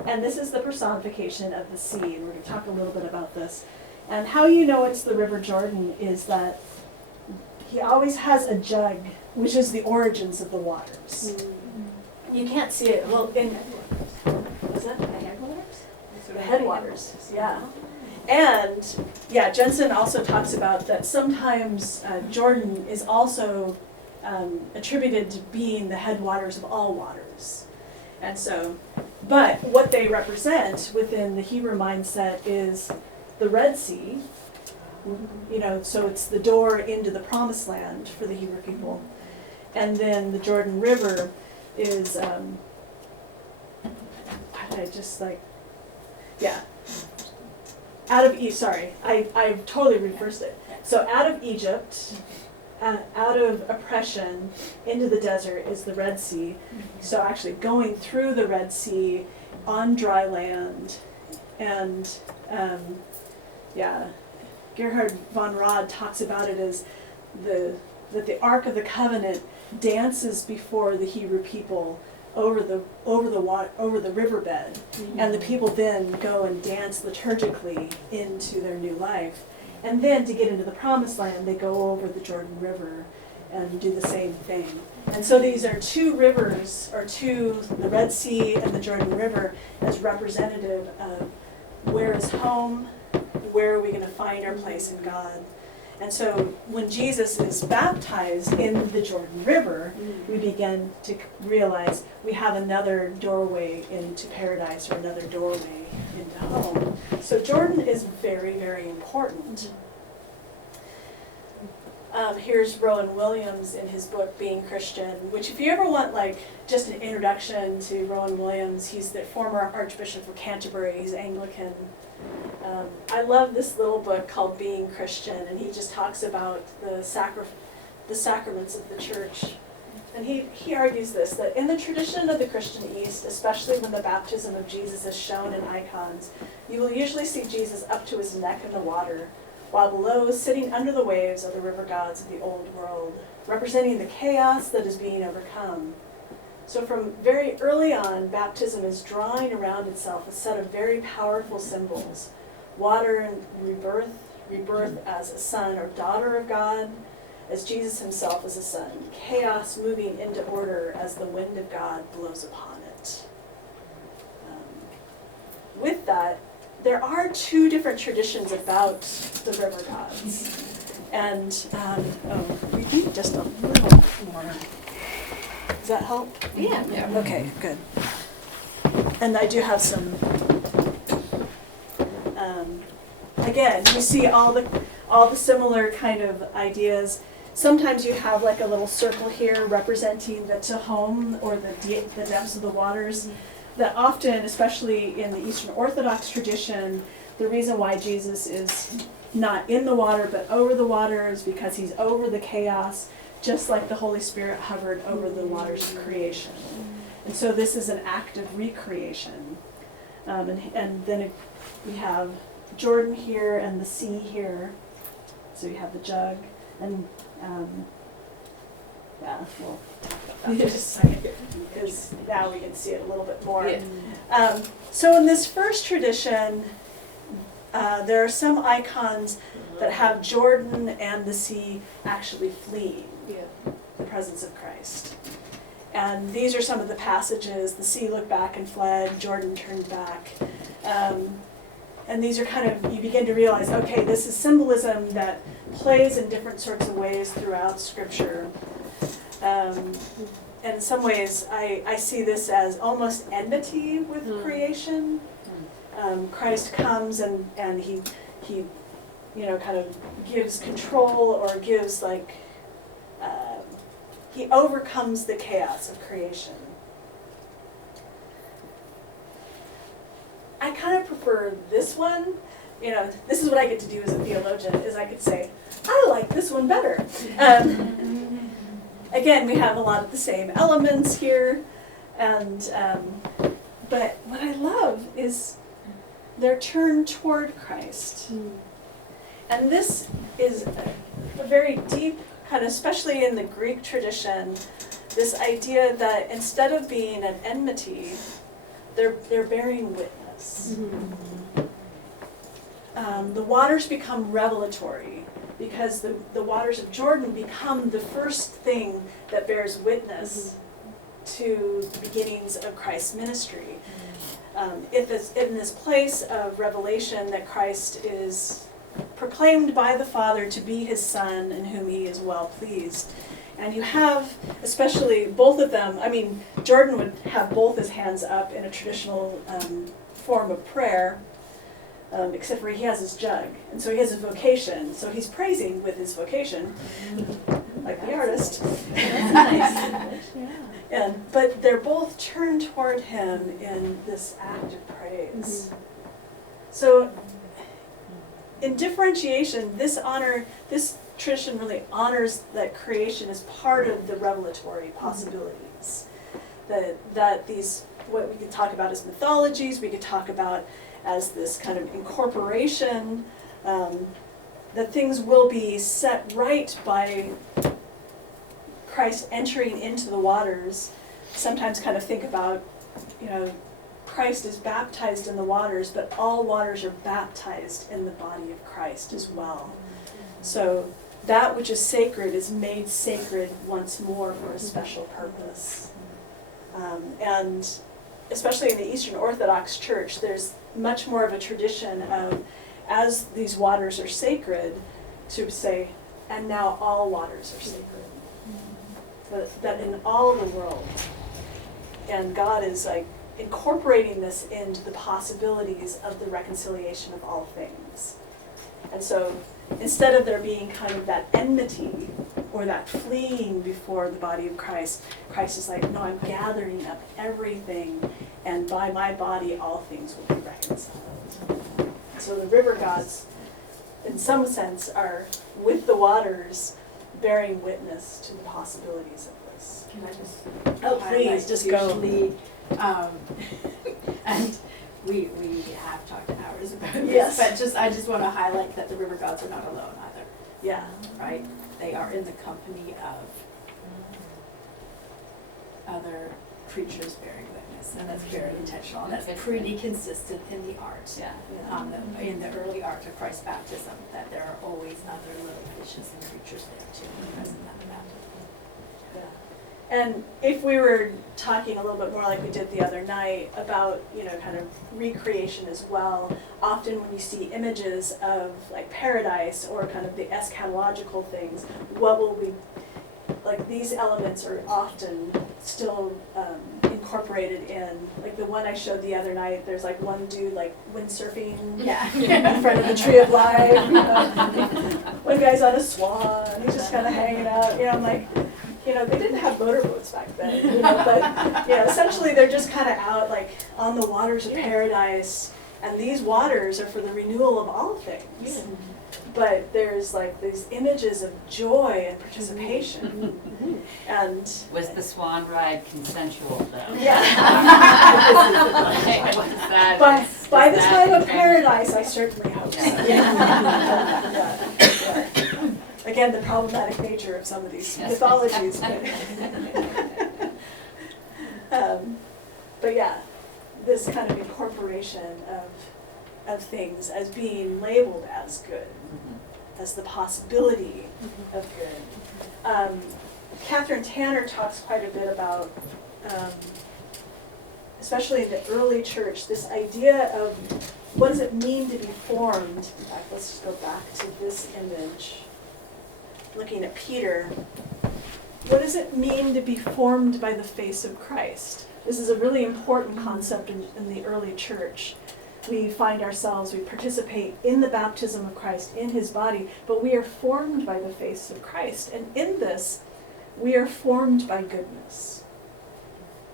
And this is the personification of the sea, and we're going to talk a little bit about this. And how you know it's the River Jordan is that he always has a jug, which is the origins of the waters. You can't see it. Well, what's that? The headwaters? The headwaters, yeah. And, Jensen also talks about that sometimes Jordan is also attributed to being the headwaters of all waters. And so, but what they represent within the Hebrew mindset is the Red Sea, so it's the door into the promised land for the Hebrew people. And then the Jordan River is, out of Egypt, sorry, I totally reversed it. So out of Egypt, out of oppression into the desert is the Red Sea. So actually going through the Red Sea on dry land, and Gerhard von Rad talks about it as that the Ark of the Covenant dances before the Hebrew people over the riverbed, and the people then go and dance liturgically into their new life. And then to get into the promised land, they go over the Jordan River and do the same thing. And so these are two rivers, the Red Sea and the Jordan River, as representative of where is home, where are we going to find our place in God. And so when Jesus is baptized in the Jordan River, we begin to realize we have another doorway into paradise, or another doorway into home. So Jordan is very, very important. Here's Rowan Williams in his book, Being Christian, which if you ever want like just an introduction to Rowan Williams, he's the former Archbishop of Canterbury, he's Anglican. I love this little book called Being Christian, and he just talks about the sacraments of the church. And he argues this, that in the tradition of the Christian East, especially when the baptism of Jesus is shown in icons, you will usually see Jesus up to his neck in the water, while below, sitting under the waves, are the river gods of the old world, representing the chaos that is being overcome. So from very early on, baptism is drawing around itself a set of very powerful symbols. Water and rebirth as a son or daughter of God, as Jesus himself as a son. Chaos moving into order as the wind of God blows upon it. With that, there are two different traditions about the river gods. And, we need just a little more. Does that help? Yeah. Okay, good. And I do have some, again, you see all the similar kind of ideas. Sometimes you have like a little circle here representing the Tehom, or the depths of the waters. That often, especially in the Eastern Orthodox tradition, the reason why Jesus is not in the water but over the water is because he's over the chaos, just like the Holy Spirit hovered over the waters of creation. And so this is an act of recreation. And then we have Jordan here and the sea here. So you have the jug, and yeah, well, just a second, because now we can see it a little bit more. Yeah. So in this first tradition, there are some icons that have Jordan and the sea actually fleeing the presence of Christ. And these are some of the passages. The sea looked back and fled, Jordan turned back. And these are kind of, you begin to realize, okay, this is symbolism that plays in different sorts of ways throughout Scripture. And in some ways, I see this as almost enmity with creation. Christ comes and he kind of gives control, or gives like, he overcomes the chaos of creation. I kind of prefer this one. This is what I get to do as a theologian, is I could say, I like this one better. Again, we have a lot of the same elements here, and but what I love is their turn toward Christ. And this is a very deep kind of, especially in the Greek tradition, this idea that instead of being an enmity, they're bearing witness. The waters become revelatory, because the waters of Jordan become the first thing that bears witness to the beginnings of Christ's ministry. In this place of revelation that Christ is proclaimed by the Father to be his Son, in whom he is well pleased. And you have, especially both of them, Jordan would have both his hands up in a traditional form of prayer, except for he has his jug, and so he has his vocation, so he's praising with his vocation, like the artist. That's nice. But they're both turned toward him in this act of praise. So in differentiation, this tradition really honors that creation is part of the revelatory possibilities. That these, what we could talk about as mythologies, we could talk about as this kind of incorporation, that things will be set right by Christ entering into the waters. Sometimes kind of think about, Christ is baptized in the waters, but all waters are baptized in the body of Christ as well. So that which is sacred is made sacred once more for a special purpose. And especially in the Eastern Orthodox Church, there's much more of a tradition of, as these waters are sacred, to say, and now all waters are sacred. That in all the world, and God is like incorporating this into the possibilities of the reconciliation of all things. And so instead of there being kind of that enmity or that fleeing before the body of Christ, Christ is like, no, I'm gathering up everything, and by my body all things will be reconciled. So the river gods, in some sense, are with the waters, bearing witness to the possibilities of this. Can I just Oh, please, highlight just go. usually, and we have talked hours about this, Yes. but I just want to highlight that the river gods are not alone either, Yeah. right? They are in the company of other creatures bearing witness, and that's very intentional, and that's pretty consistent in the art. Yeah. In the early art of Christ's baptism, that there are always other little fishes and creatures there too, present at the baptism. And if we were talking a little bit more like we did the other night about, kind of recreation as well, often when you see images of like paradise or kind of the eschatological things, what will we, like these elements are often still incorporated in, like the one I showed the other night, there's like one dude like windsurfing in front of the tree of life, one guy's on a swan, he's just kind of hanging out, I'm like, they didn't have motorboats back then, but essentially they're just kind of out like on the waters of paradise, and these waters are for the renewal of all things. But there's like these images of joy and participation, and Was the swan ride consensual though? yeah. Was that? By the was time that of paradise, I certainly hope so. Yeah. Again, the problematic nature of some of these Yes. mythologies. But yeah, this kind of incorporation of things as being labeled as good, as the possibility of good. Catherine Tanner talks quite a bit about, especially in the early church, this idea of what does it mean to be formed. In fact, let's just go back to this image. Looking at Peter, what does it mean to be formed by the face of Christ? This is a really important concept in the early church. We find ourselves, we participate in the baptism of Christ, in his body, but we are formed by the face of Christ. And in this, we are formed by goodness.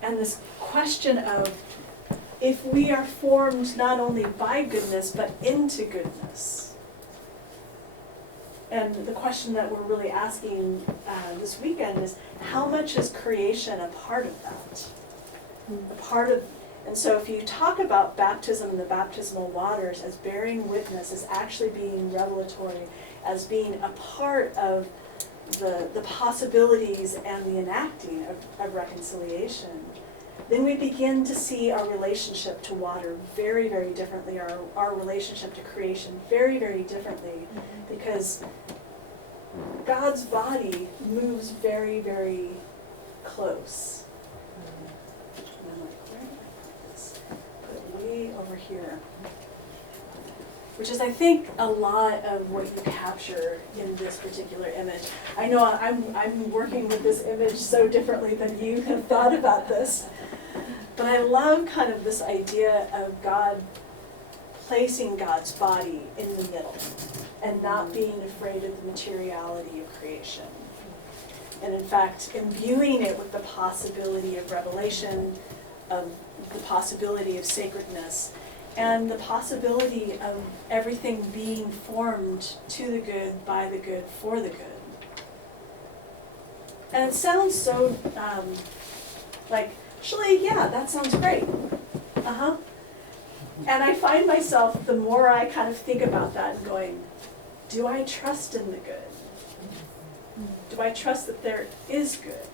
And this question of if we are formed not only by goodness, but into goodness. And the question that we're really asking this weekend is, how much is creation a part of that? And so if you talk about baptism and the baptismal waters as bearing witness, as actually being revelatory, as being a part of the possibilities and the enacting of reconciliation, then we begin to see our relationship to water very, very differently, our relationship to creation very, very differently, because God's body moves very, very close. And I'm like, where did I put this? Put it way over here. Which is, I think, a lot of what you capture in this particular image. I know I'm working with this image so differently than you have thought about this. But I love kind of this idea of God placing God's body in the middle and not being afraid of the materiality of creation. And in fact, imbuing it with the possibility of revelation, of the possibility of sacredness, and the possibility of everything being formed to the good, by the good, for the good. And it sounds so like, actually, yeah, that sounds great. And I find myself, the more I kind of think about that, going, do I trust in the good? Do I trust that there is good?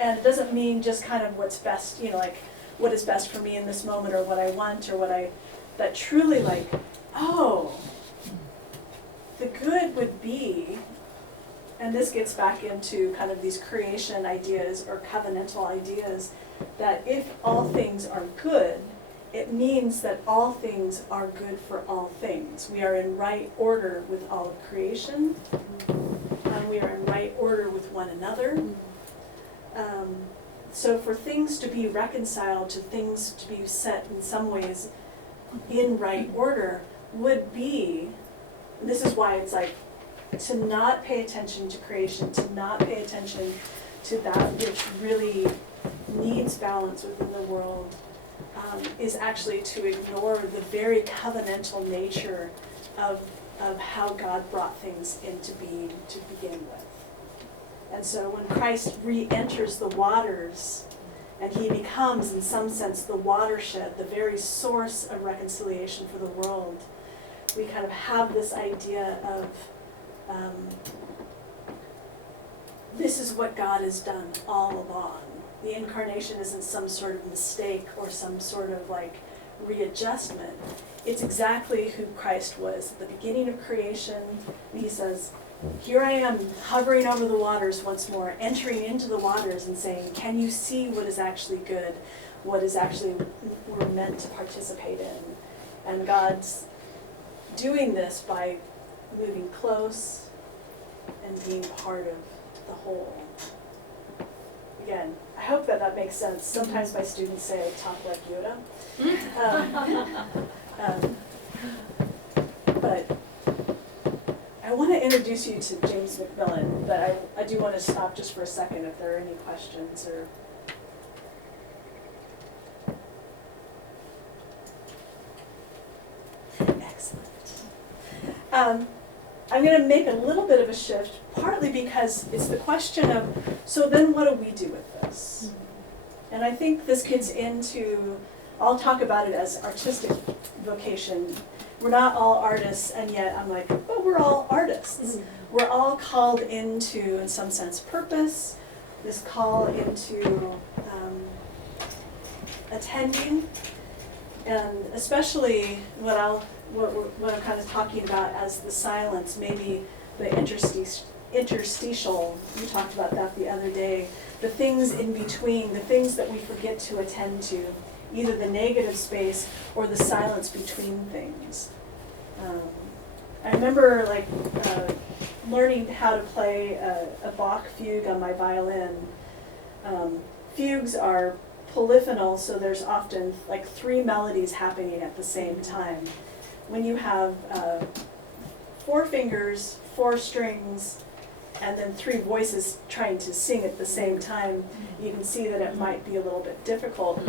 And it doesn't mean just kind of what's best, like what is best for me in this moment, or what I want, or but truly like, oh, the good would be, and this gets back into kind of these creation ideas or covenantal ideas, that if all things are good, it means that all things are good for all things. We are in right order with all of creation, and we are in right order with one another. So for things to be reconciled, to things to be set in some ways in right order, would be And this is why it's like, to not pay attention to creation, to not pay attention to that which really needs balance within the world, is actually to ignore the very covenantal nature of how God brought things into being to begin with. And so when Christ re-enters the waters, and he becomes, in some sense, the watershed, the very source of reconciliation for the world, we kind of have this idea of this is what God has done all along. The incarnation isn't some sort of mistake or some sort of like readjustment. It's exactly who Christ was at the beginning of creation. And he says, here I am hovering over the waters once more, entering into the waters and saying, can you see what is actually good, what is actually we're meant to participate in? And God's doing this by moving close and being part of the whole. Again, I hope that makes sense. Sometimes my students say I talk like Yoda. But I want to introduce you to James McMillan, but I do want to stop just for a second if there are any questions or. Excellent. I'm going to make a little bit of a shift, partly because it's the question of, so then what do we do with this? And I think this gets into, I'll talk about it as artistic vocation. We're not all artists, and yet I'm like, oh, we're all artists. We're all called into, in some sense, purpose, this call into attending, and especially what I'm kind of talking about as the silence, maybe the interstitial, you talked about that the other day, the things in between, the things that we forget to attend to, either the negative space or the silence between things. I remember learning how to play a Bach fugue on my violin. Fugues are polyphonal, so there's often like 3 melodies happening at the same time. When you have 4 fingers, 4 strings, and then 3 voices trying to sing at the same time, you can see that it might be a little bit difficult.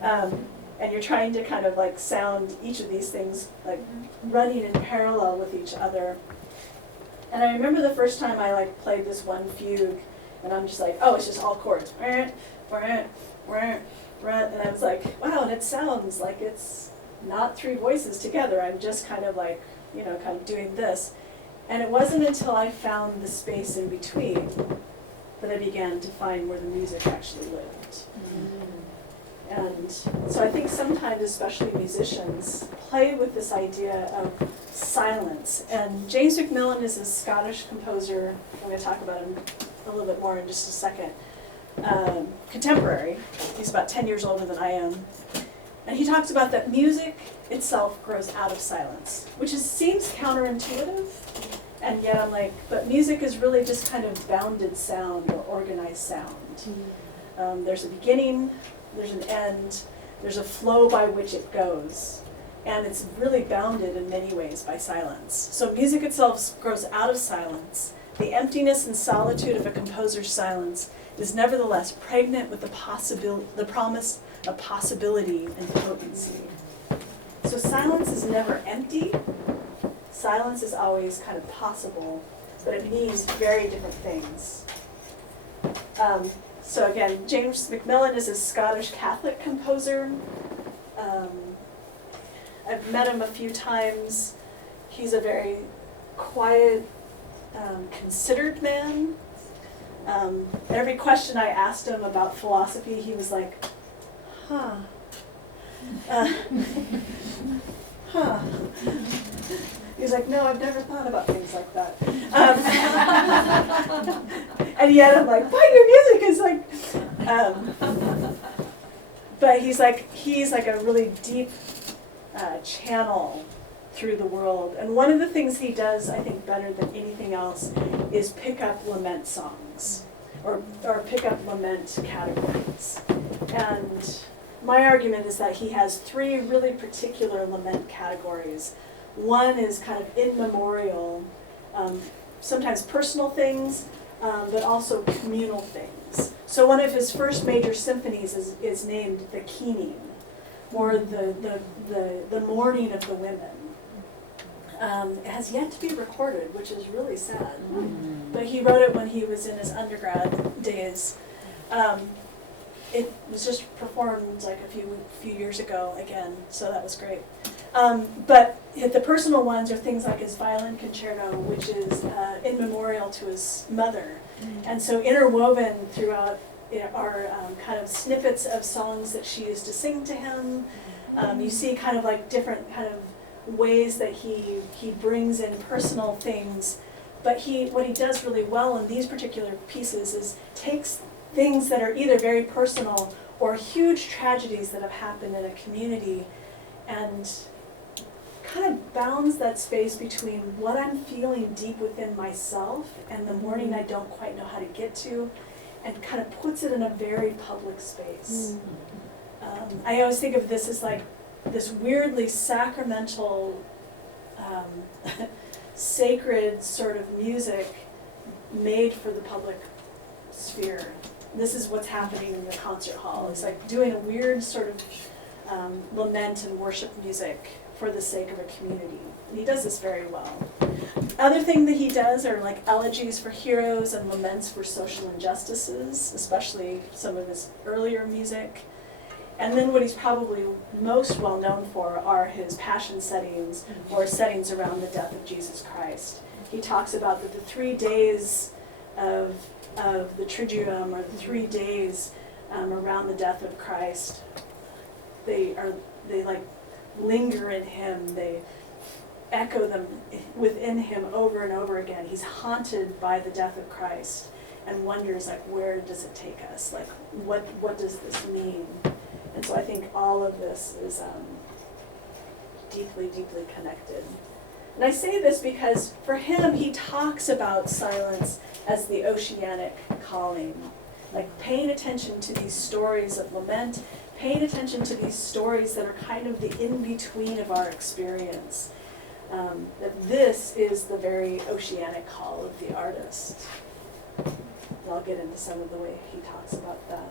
And you're trying to kind of like sound each of these things like running in parallel with each other. And I remember the first time I like played this one fugue, and I'm just like, oh, it's just all chords. And I was like, wow, and it sounds like it's not 3 voices together. I'm just kind of like, kind of doing this. And it wasn't until I found the space in between that I began to find where the music actually lived. And so I think sometimes, especially musicians, play with this idea of silence. And James McMillan is a Scottish composer. I'm going to talk about him a little bit more in just a second. Contemporary. He's about 10 years older than I am. And he talks about that music itself grows out of silence, which seems counterintuitive. And yet I'm like, but music is really just kind of bounded sound or organized sound. There's a beginning, there's an end, there's a flow by which it goes. And it's really bounded in many ways by silence. So music itself grows out of silence. The emptiness and solitude of a composer's silence is nevertheless pregnant with the promise of possibility and potency. So silence is never empty. Silence is always kind of possible, but it means very different things. So again, James McMillan is a Scottish Catholic composer. I've met him a few times. He's a very quiet, considered man. Every question I asked him about philosophy, he was like, huh. He's like, no, I've never thought about things like that. And yet I'm like, but your music is like, but he's like a really deep channel through the world. And one of the things he does, I think, better than anything else is pick up lament songs or pick up lament categories. And my argument is that he has 3 really particular lament categories. One is kind of immemorial, sometimes personal things, but also communal things. So one of his first major symphonies is named the Keening, or the Mourning of the Women. It has yet to be recorded, which is really sad. But he wrote it when he was in his undergrad days. It was just performed like a few years ago again, so that was great. But the personal ones are things like his violin concerto, which is in memorial to his mother. And so interwoven throughout are kind of snippets of songs that she used to sing to him. You see kind of like different kind of ways that he brings in personal things. But what he does really well in these particular pieces is takes things that are either very personal or huge tragedies that have happened in a community and kind of bounds that space between what I'm feeling deep within myself and the mourning I don't quite know how to get to, and kind of puts it in a very public space. I always think of this as like this weirdly sacramental, sacred sort of music made for the public sphere. This is what's happening in the concert hall. It's like doing a weird sort of lament and worship music for the sake of a community. And he does this very well. Other thing that he does are like elegies for heroes and laments for social injustices, especially some of his earlier music. And then what he's probably most well known for are his passion settings, or settings around the death of Jesus Christ. He talks about that the 3 days of the Triduum, or the 3 days around the death of Christ, they like linger in him. They echo them within him over and over again. He's haunted by the death of Christ and wonders, like, where does it take us? Like, what does this mean? And so I think all of this is deeply, deeply connected. And I say this because for him, he talks about silence as the oceanic calling, like paying attention to these stories of lament, paying attention to these stories that are kind of the in-between of our experience. That this is the very oceanic call of the artist. And I'll get into some of the way he talks about that.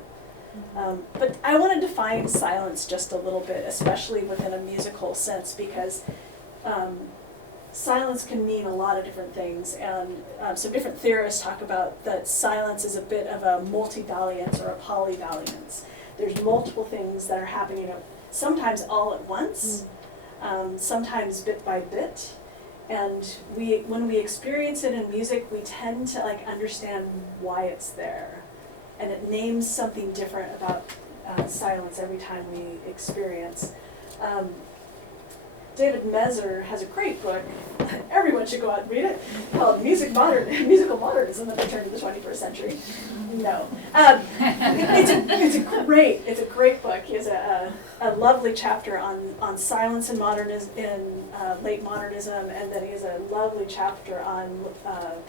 But I want to define silence just a little bit, especially within a musical sense, because silence can mean a lot of different things. And some different theorists talk about that silence is a bit of a multivariance or a polyvariance. There's multiple things that are happening, sometimes all at once, sometimes bit by bit. And when we experience it in music, we tend to like understand why it's there. And it names something different about silence every time we experience. David Mezer has a great book, everyone should go out and read it, called Musical Modernism, the Return to the 21st Century. No. It's a great book. He has a lovely chapter on silence and modernism, in late modernism, and then he has a lovely chapter on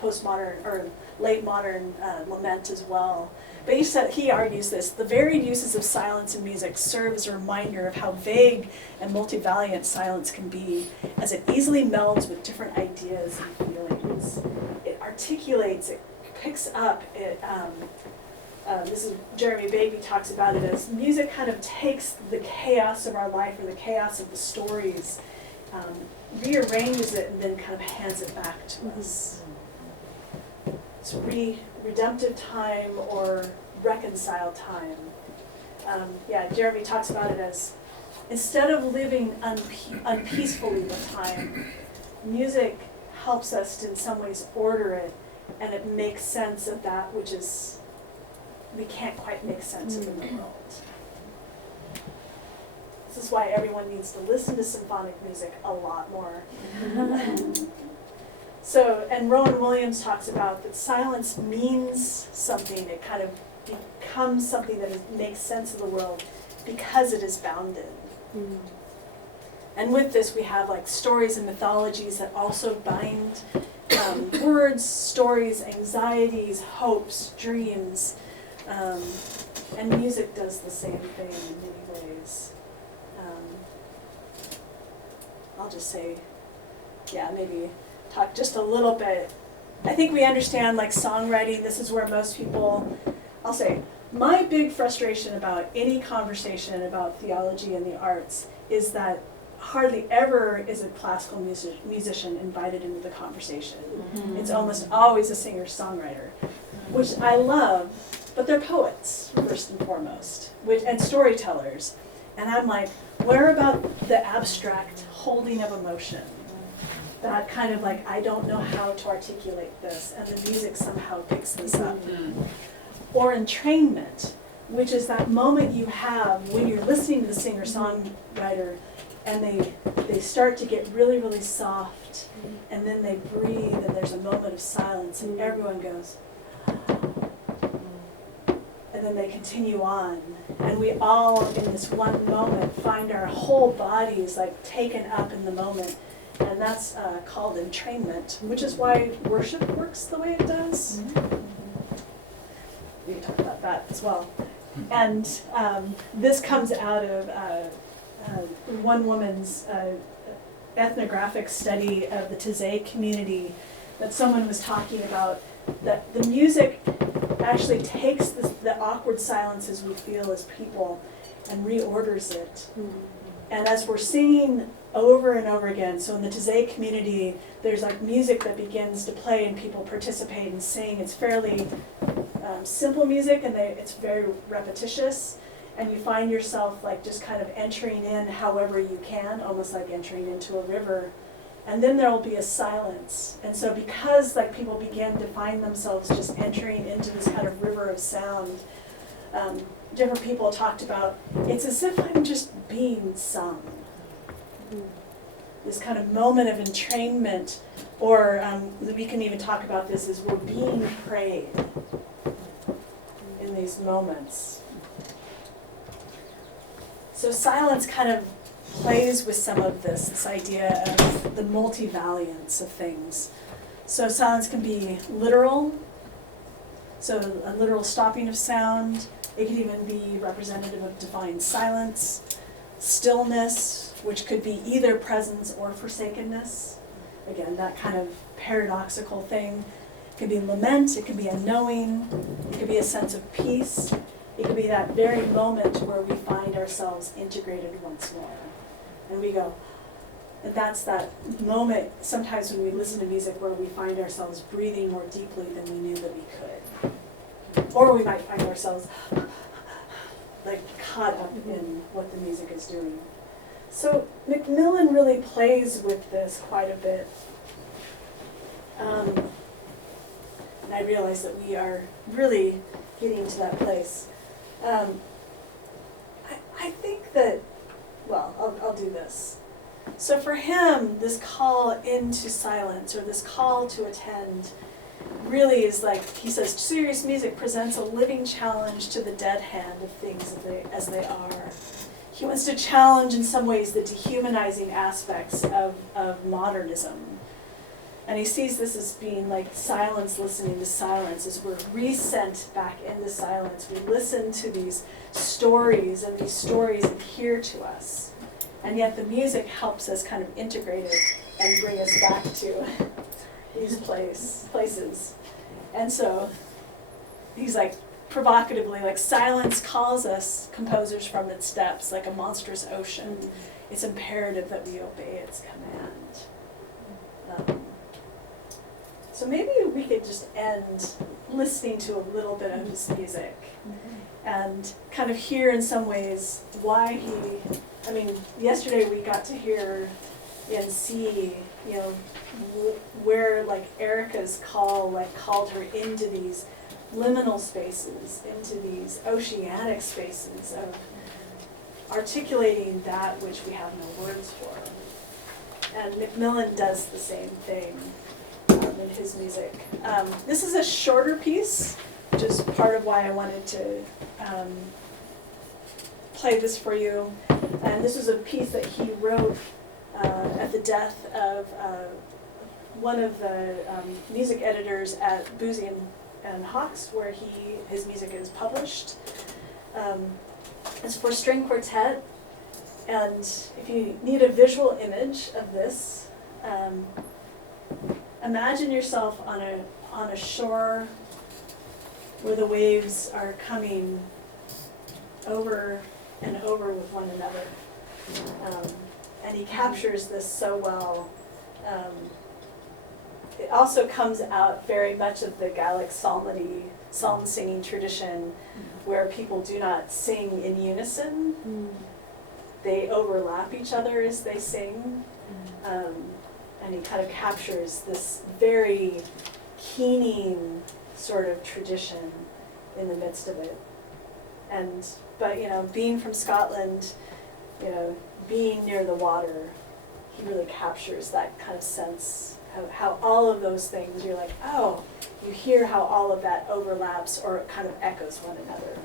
postmodern or late modern lament as well. But he argues this: the varied uses of silence in music serve as a reminder of how vague and multivariant silence can be, as it easily melds with different ideas and feelings. It articulates, it picks up, this is Jeremy Begbie talks about it as music kind of takes the chaos of our life, or the chaos of the stories, rearranges it, and then kind of hands it back to us. It's redemptive time or reconciled time. Jeremy talks about it as, instead of living unpeacefully with time, music helps us to in some ways order it, and it makes sense of that which is, we can't quite make sense of in the world. This is why everyone needs to listen to symphonic music a lot more. So, and Rowan Williams talks about that silence means something. It kind of becomes something that makes sense of the world because it is bounded. And with this, we have like stories and mythologies that also bind words, stories, anxieties, hopes, dreams. And music does the same thing in many ways. I'll just say maybe talk just a little bit. I think we understand like songwriting, this is where most people, I'll say, my big frustration about any conversation about theology and the arts is that hardly ever is a classical musician invited into the conversation. It's almost always a singer-songwriter, which I love, but they're poets, first and foremost, and storytellers. And I'm like, where about the abstract holding of emotion? That kind of like, I don't know how to articulate this, and the music somehow picks this up. Or entrainment, which is that moment you have when you're listening to the singer-songwriter, and they start to get really, really soft, and then they breathe, and there's a moment of silence, and everyone goes, and then they continue on. And we all, in this one moment, find our whole bodies like taken up in the moment. And that's called entrainment, which is why worship works the way it does. We can talk about that as well. And this comes out of one woman's ethnographic study of the Taizé community that someone was talking about, that the music actually takes the awkward silences we feel as people and reorders it. And as we're singing over and over again, so in the Taizé community, there's like music that begins to play and people participate and sing. It's fairly simple music, and it's very repetitious, and you find yourself like just kind of entering in however you can, almost like entering into a river. And then there will be a silence. And so because like people begin to find themselves just entering into this kind of river of sound, different people talked about, it's as if I'm just being sung. This kind of moment of entrainment, or we can even talk about this as we're being prayed in these moments. So silence kind of plays with some of this idea of the multivariance of things. So silence can be literal, so a literal stopping of sound. It can even be representative of divine silence, stillness, which could be either presence or forsakenness. Again, that kind of paradoxical thing. It can be lament, it can be a knowing, it could be a sense of peace. It could be that very moment where we find ourselves integrated once more. And we go, and that's that moment sometimes when we listen to music where we find ourselves breathing more deeply than we knew that we could. Or we might find ourselves like caught up in what the music is doing. So Macmillan really plays with this quite a bit. And I realize that we are really getting to that place. I think that, well, I'll do this. So for him, this call into silence, or this call to attend, really is like, he says, serious music presents a living challenge to the dead hand of things as they are. He wants to challenge in some ways the dehumanizing aspects of modernism. And he sees this as being like silence, listening to silence, as we're resent back into silence. We listen to these stories, and these stories adhere to us. And yet the music helps us kind of integrate it and bring us back to these places. And so he's like, provocatively, like, silence calls us composers from its depths, like a monstrous ocean. It's imperative that we obey its command. So maybe we could just end listening to a little bit of his music and kind of hear in some ways why yesterday we got to hear and see, where like Erica's call, like called her into these liminal spaces, into these oceanic spaces of articulating that which we have no words for. And Macmillan does the same thing in his music. This is a shorter piece, which is part of why I wanted to play this for you. And this was a piece that he wrote at the death of one of the music editors at Boozy and Hawkes, where his music is published. It's for string quartet, and if you need a visual image of this, Imagine yourself on a shore where the waves are coming over and over with one another. And he captures this so well. It also comes out very much of the Gallic psalmody, psalm singing tradition, where people do not sing in unison. They overlap each other as they sing. And he kind of captures this very keening sort of tradition in the midst of it. But being from Scotland, being near the water, he really captures that kind of sense of how all of those things, you're like, oh, you hear how all of that overlaps or it kind of echoes one another,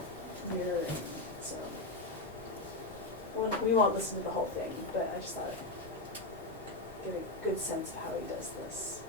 mirroring. So we won't listen to the whole thing, but I just thought I'd get a good sense of how he does this.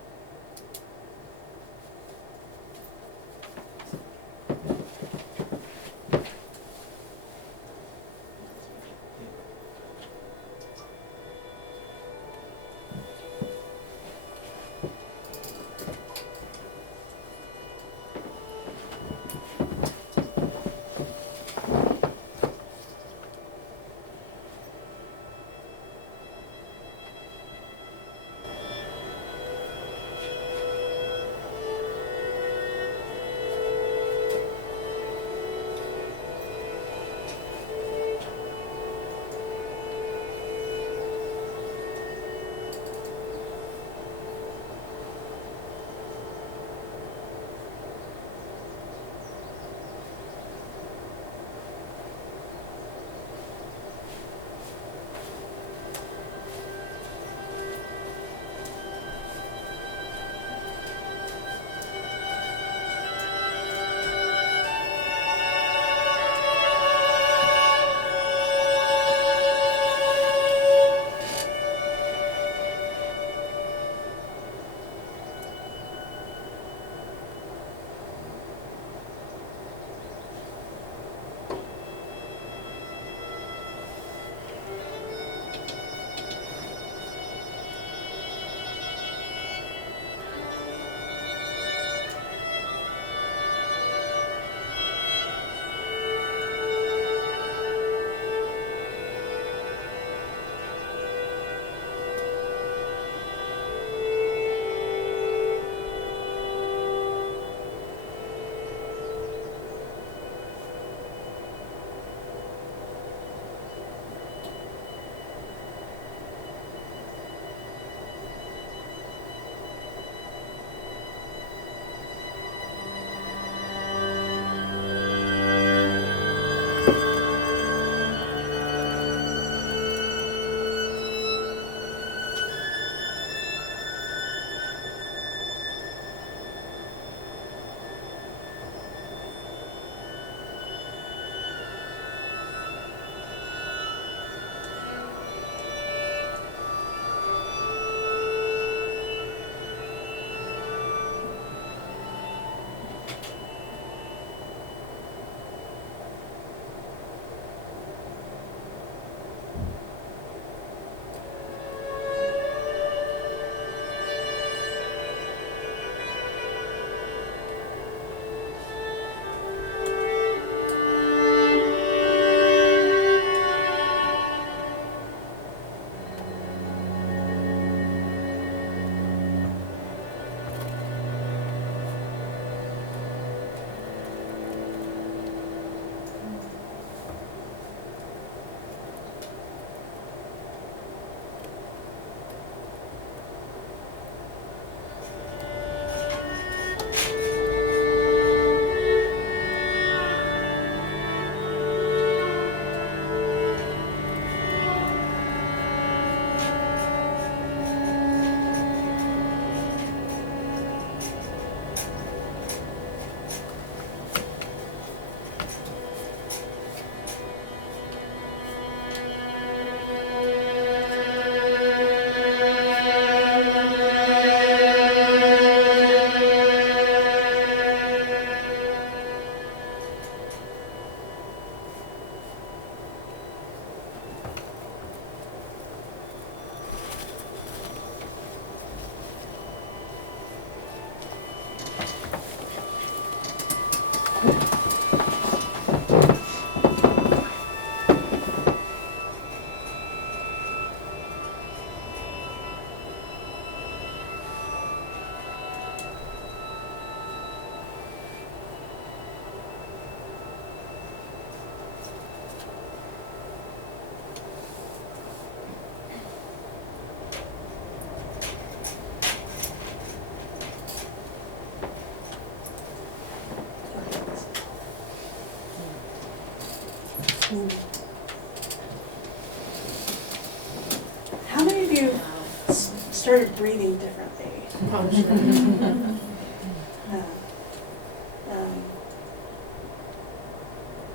breathing differently.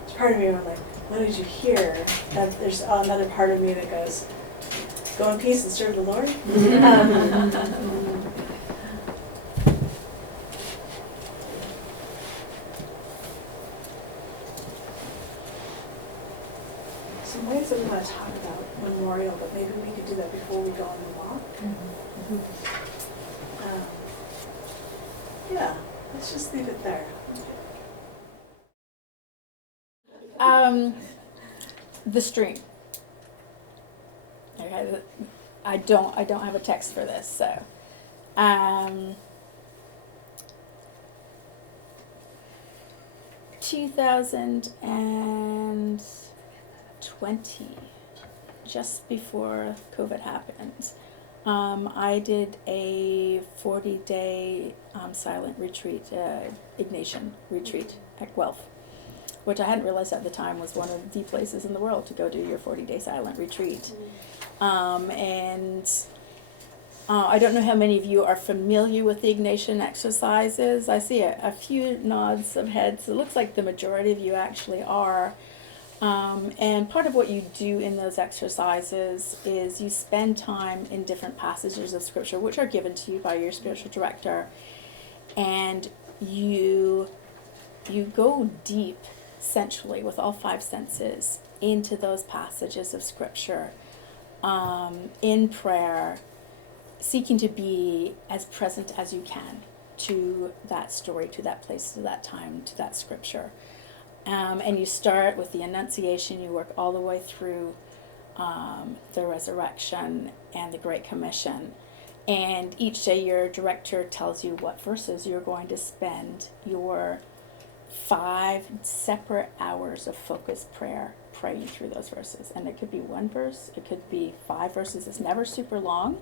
There's part of me where I'm like, what did you hear? And there's another part of me that goes, go in peace and serve the Lord. Some ways that we want to talk about memorial, but maybe we could do that before we go on the walk. Yeah, let's just leave it there. The stream. Okay, I don't have a text for this, so 2020, just before COVID happened, I did a 40-day silent retreat, Ignatian retreat at Guelph, which I hadn't realized at the time was one of the places in the world to go do your 40-day silent retreat. I don't know how many of you are familiar with the Ignatian exercises. I see a few nods of heads. It looks like the majority of you actually are. And part of what you do in those exercises is you spend time in different passages of Scripture, which are given to you by your spiritual director, and you go deep, essentially, with all five senses into those passages of Scripture, in prayer, seeking to be as present as you can to that story, to that place, to that time, to that Scripture. And you start with the Annunciation, you work all the way through the Resurrection and the Great Commission. And each day your director tells you what verses you're going to spend your 5 separate hours of focused prayer praying through those verses. And it could be one verse, it could be 5 verses. It's never super long,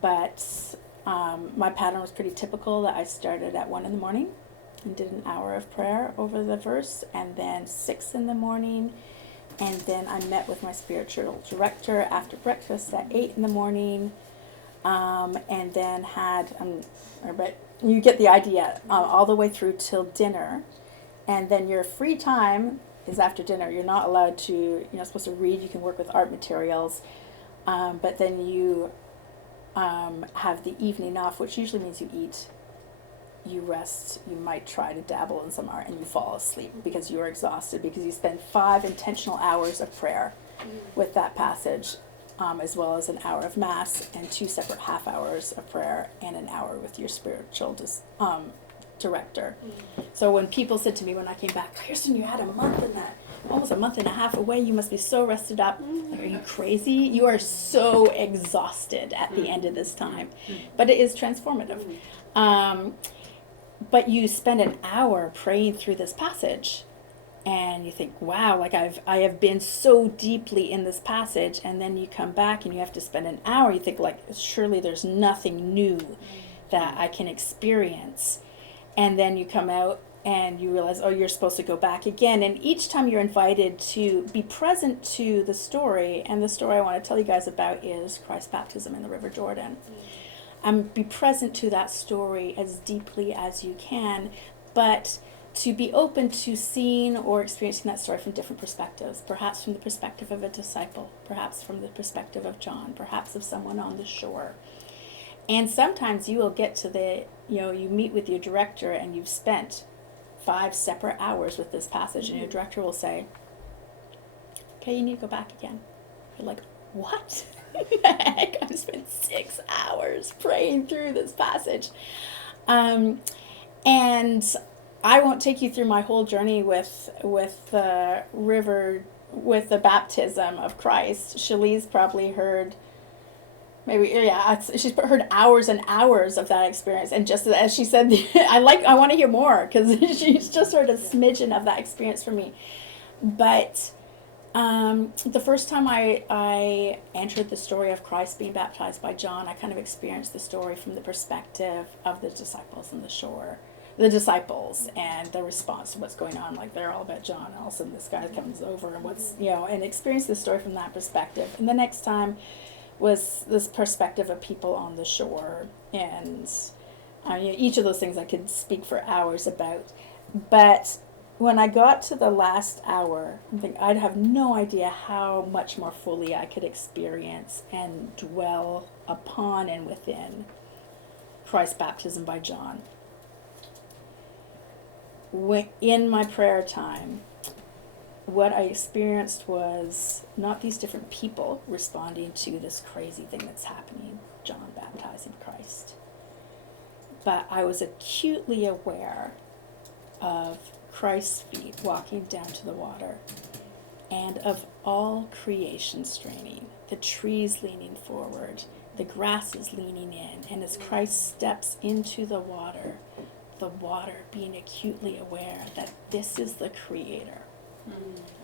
but my pattern was pretty typical that I started at 1 in the morning and did an hour of prayer over the verse, and then 6 in the morning, and then I met with my spiritual director after breakfast at 8 in the morning, and then had, but you get the idea, all the way through till dinner, and then your free time is after dinner. You're not allowed to, you're not supposed to read, you can work with art materials, but then you have the evening off, which usually means you eat, you rest, you might try to dabble in some art, and you fall asleep because you're exhausted, because you spend 5 intentional hours of prayer with that passage, as well as an hour of Mass and 2 separate half hours of prayer and an hour with your spiritual director. So when people said to me when I came back, Kirstin, you had almost a month and a half away, you must be so rested up. Like, are you crazy? You are so exhausted at the end of this time. But it is transformative. But you spend an hour praying through this passage, and you think, wow, like I have been so deeply in this passage, and then you come back and you have to spend an hour, you think, like, surely there's nothing new that I can experience. And then you come out and you realize, oh, you're supposed to go back again. And each time you're invited to be present to the story, and the story I want to tell you guys about is Christ's baptism in the River Jordan. Be present to that story as deeply as you can, but to be open to seeing or experiencing that story from different perspectives, perhaps from the perspective of a disciple, perhaps from the perspective of John, perhaps of someone on the shore. And sometimes you will get to you meet with your director and you've spent 5 separate hours with this passage, and your director will say, okay, you need to go back again. You're like, what? Heck, I've spent 6 hours praying through this passage. And I won't take you through my whole journey with the river, with the baptism of Christ. Shelley's probably heard she's heard hours and hours of that experience, and just as she said, I want to hear more, because she's just heard a smidgen of that experience from me. But the first time I entered the story of Christ being baptized by John, I kind of experienced the story from the perspective of the disciples on the shore, the disciples and the response to what's going on. Like, they're all about John, and all of a sudden this guy comes over and and experience the story from that perspective. And the next time was this perspective of people on the shore, and each of those things I could speak for hours about. But when I got to the last hour, I think I'd have no idea how much more fully I could experience and dwell upon and within Christ's baptism by John. In my prayer time, what I experienced was not these different people responding to this crazy thing that's happening, John baptizing Christ, but I was acutely aware of Christ's feet walking down to the water, and of all creation straining, the trees leaning forward, the grasses leaning in, and as Christ steps into the water being acutely aware that this is the creator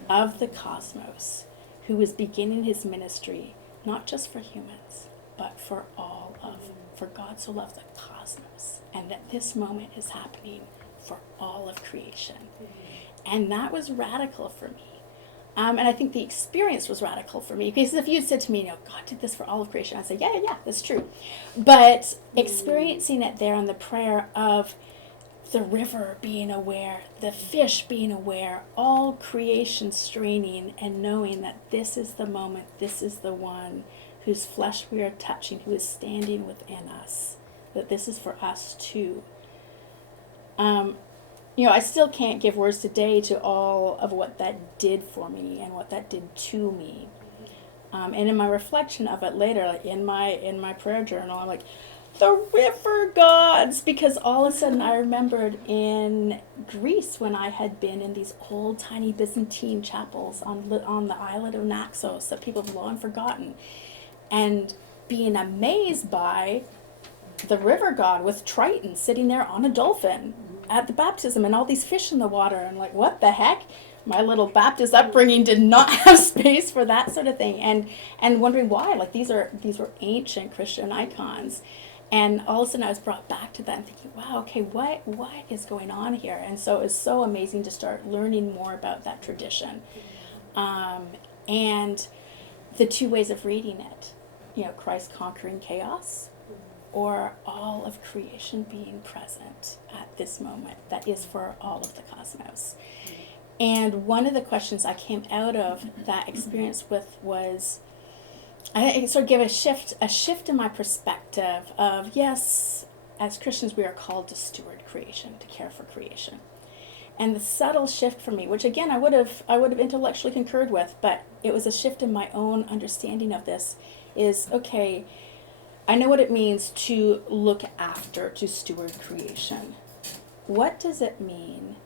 of the cosmos, who is beginning his ministry not just for humans, but for for God so loved the cosmos, and that this moment is happening for all of creation. And that was radical for me. And I think the experience was radical for me, because if you had said to me, God did this for all of creation, I'd say, yeah, that's true. But experiencing it there in the prayer of the river being aware, the fish being aware, all creation straining and knowing that this is the moment, this is the one whose flesh we are touching, who is standing within us, that this is for us too. I still can't give words today to all of what that did for me and what that did to me. And in my reflection of it later, like in my prayer journal, I'm like, the river gods, because all of a sudden I remembered in Greece when I had been in these old tiny Byzantine chapels on the islet of Naxos that people have long forgotten, and being amazed by the river god with Triton sitting there on a dolphin at the baptism and all these fish in the water, and like, what the heck? My little Baptist upbringing did not have space for that sort of thing, and wondering why. Like, these were ancient Christian icons. And all of a sudden I was brought back to that and thinking, wow, okay, what is going on here? And so it was so amazing to start learning more about that tradition. And the two ways of reading it, Christ conquering chaos, or all of creation being present at this moment that is for all of the cosmos. And one of the questions I came out of that experience with was, I sort of gave a shift in my perspective of, yes, as Christians we are called to steward creation, to care for creation. And the subtle shift for me, which again I would have intellectually concurred with, but it was a shift in my own understanding of this, is, okay, I know what it means to look after, to steward creation. What does it mean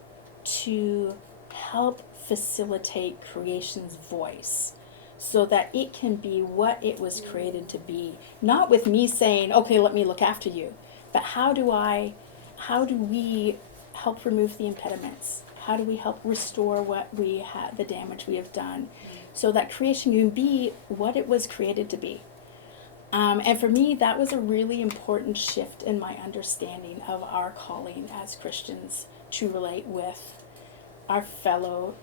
to help facilitate creation's voice so that it can be what it was created to be? Not with me saying, okay, let me look after you, but how do we help remove the impediments? How do we help restore what we had, the damage we have done, so that creation can be what it was created to be? And for me, that was a really important shift in my understanding of our calling as Christians to relate with our fellow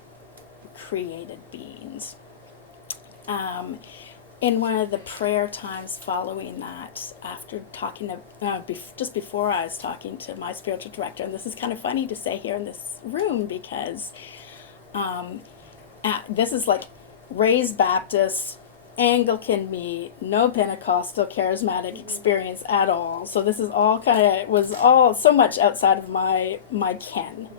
created beings. In one of the prayer times following that, after talking to, just before I was talking to my spiritual director, and this is kind of funny to say here in this room because this is like raised Baptist, Anglican me, no Pentecostal charismatic experience at all. So this is all was so much outside of my ken.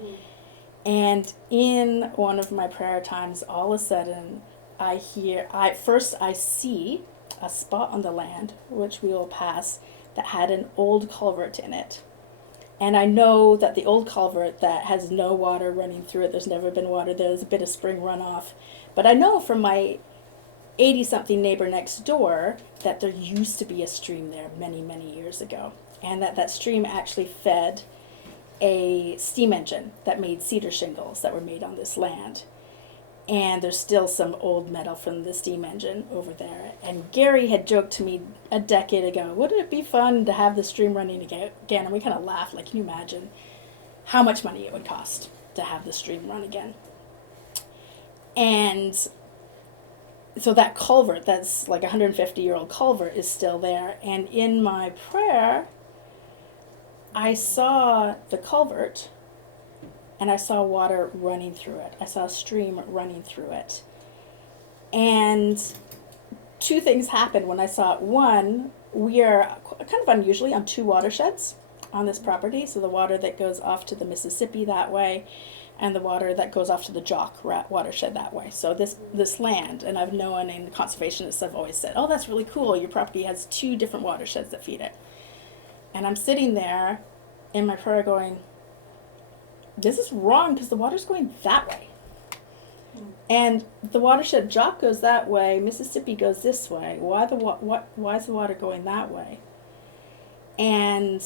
And in one of my prayer times, all of a sudden, I see a spot on the land, which we will pass, that had an old culvert in it. And I know that the old culvert that has no water running through it, there's never been water, there's a bit of spring runoff. But I know from my 80-something neighbor next door that there used to be a stream there many, many years ago. And that stream actually fed a steam engine that made cedar shingles that were made on this land. And there's still some old metal from the steam engine over there. And Gary had joked to me a decade ago, wouldn't it be fun to have the stream running again? And we kind of laughed, like, can you imagine how much money it would cost to have the stream run again? And so that culvert, that's like a 150-year-old culvert, is still there. And in my prayer, I saw the culvert, and I saw water running through it. I saw a stream running through it. And two things happened when I saw it. One, we are kind of unusually on two watersheds on this property. So the water that goes off to the Mississippi that way, and the water that goes off to the Jock watershed that way. So this land, and I've known, and conservationists have always said, oh, that's really cool. Your property has two different watersheds that feed it. And I'm sitting there in my prayer going, this is wrong because the water's going that way. And the watershed Jock goes that way, Mississippi goes this way. Why is the water going that way? And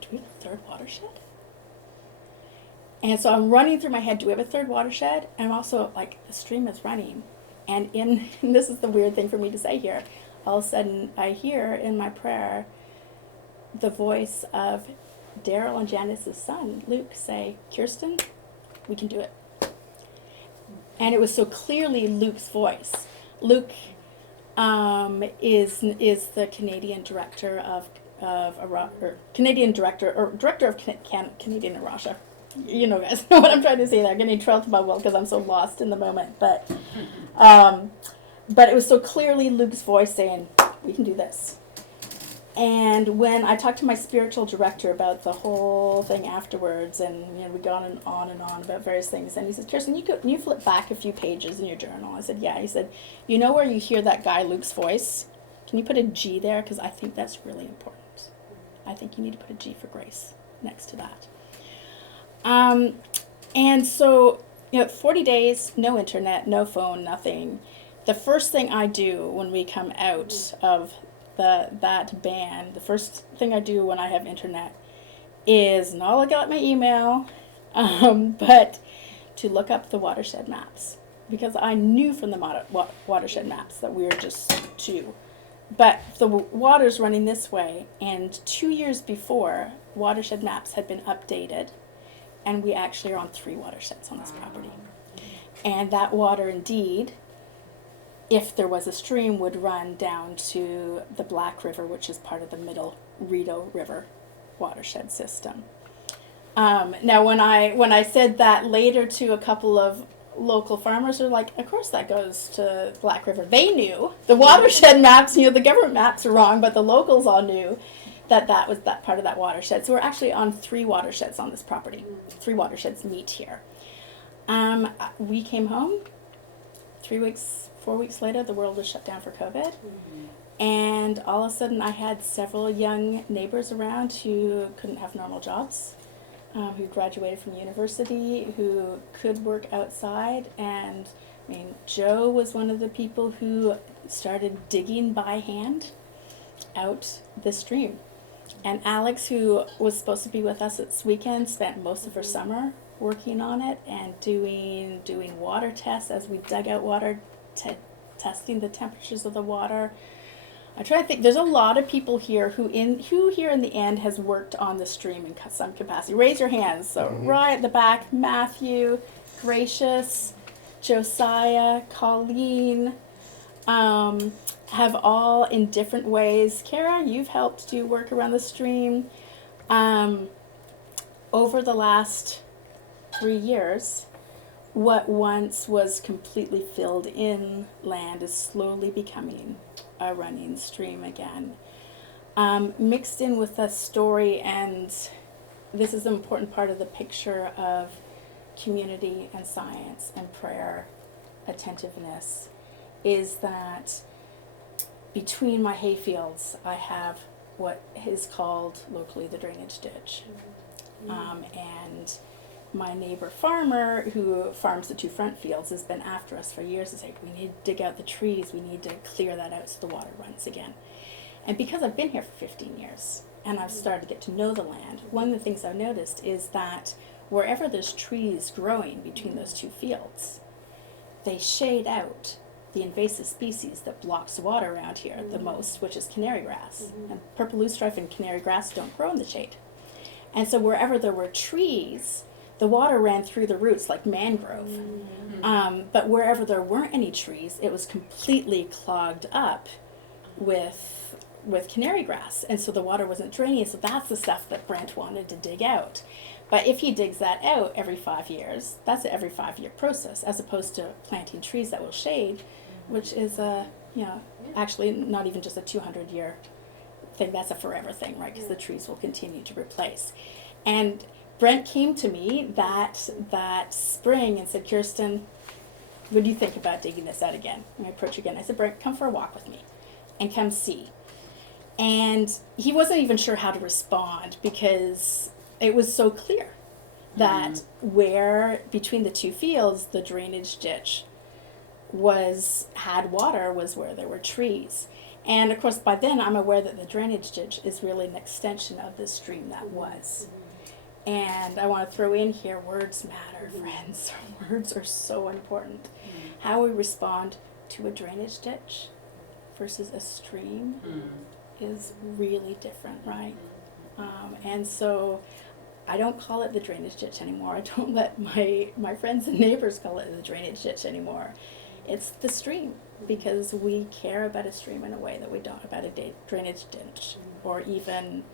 do we have a third watershed? And so I'm running through my head, do we have a third watershed? And I'm also like, the stream is running. And and this is the weird thing for me to say here, all of a sudden I hear in my prayer the voice of Daryl and Janice's son, Luke, say, Kirstin, we can do it. And it was so clearly Luke's voice. Luke is the Canadian director of director of Canadian and Russia. You know, guys, know what I'm trying to say there. I'm getting in trouble because I'm so lost in the moment. But it was so clearly Luke's voice saying, we can do this. And when I talked to my spiritual director about the whole thing afterwards, and we got on and on about various things, and he said, Kirstin, can you flip back a few pages in your journal? I said, yeah. He said, you know where you hear that guy Luke's voice? Can you put a G there? Because I think that's really important. I think you need to put a G for grace next to that. And so, 40 days, no internet, no phone, nothing. The first thing I do when we come out of that ban, the first thing I do when I have internet is not look at my email, but to look up the watershed maps. Because I knew from the watershed maps that we were just two. But the water's running this way, and 2 years before, watershed maps had been updated, and we actually are on 3 watersheds on this property. And that water indeed, if there was a stream, would run down to the Black River, which is part of the Middle Rideau River watershed system. Now, when I said that later to a couple of local farmers, are like, of course that goes to Black River. They knew. The watershed maps, the government maps are wrong, but the locals all knew that was that part of that watershed. So we're actually on 3 watersheds on this property. 3 watersheds meet here. We came home 4 weeks later, the world was shut down for COVID. And all of a sudden I had several young neighbors around who couldn't have normal jobs, who graduated from university, who could work outside. And Joe was one of the people who started digging by hand out the stream. And Alex, who was supposed to be with us this weekend, spent most of her summer working on it and doing water tests as we dug out water, testing the temperatures of the water. I try to think. There's a lot of people here who here in the end has worked on the stream in some capacity. Raise your hands. So right at the back, Matthew, Gracious, Josiah, Colleen, have all in different ways. Kara, you've helped do work around the stream. Over the last 3 years, what once was completely filled in land is slowly becoming a running stream again. Mixed in with a story, and this is an important part of the picture of community and science and prayer attentiveness, is that between my hayfields I have what is called locally the drainage ditch. And my neighbor farmer, who farms the 2 front fields, has been after us for years to say, we need to dig out the trees, we need to clear that out so the water runs again. And because I've been here for 15 years and I've started to get to know the land, one of the things I've noticed is that wherever there's trees growing between those 2 fields, they shade out the invasive species that blocks water around here the most, which is canary grass. And purple loosestrife and canary grass don't grow in the shade. And so wherever there were trees, the water ran through the roots like mangrove. But wherever there weren't any trees, it was completely clogged up with canary grass, and so the water wasn't draining. So that's the stuff that Brent wanted to dig out. But if he digs that out every 5 years, that's an every 5-year process, as opposed to planting trees that will shade, which is actually not even just a 200-year thing. That's a forever thing, right? Because the trees will continue to replace. And Brent came to me that spring and said, Kirstin, what do you think about digging this out again? And I approached again. I said, Brent, come for a walk with me and come see. And he wasn't even sure how to respond because it was so clear that where between the two fields the drainage ditch had water was where there were trees. And of course by then I'm aware that the drainage ditch is really an extension of the stream that was. And I want to throw in here, words matter, friends. Words are so important. How we respond to a drainage ditch versus a stream is really different, right? And so I don't call it the drainage ditch anymore. I don't let my friends and neighbors call it the drainage ditch anymore. It's the stream, because we care about a stream in a way that we don't about a drainage ditch or even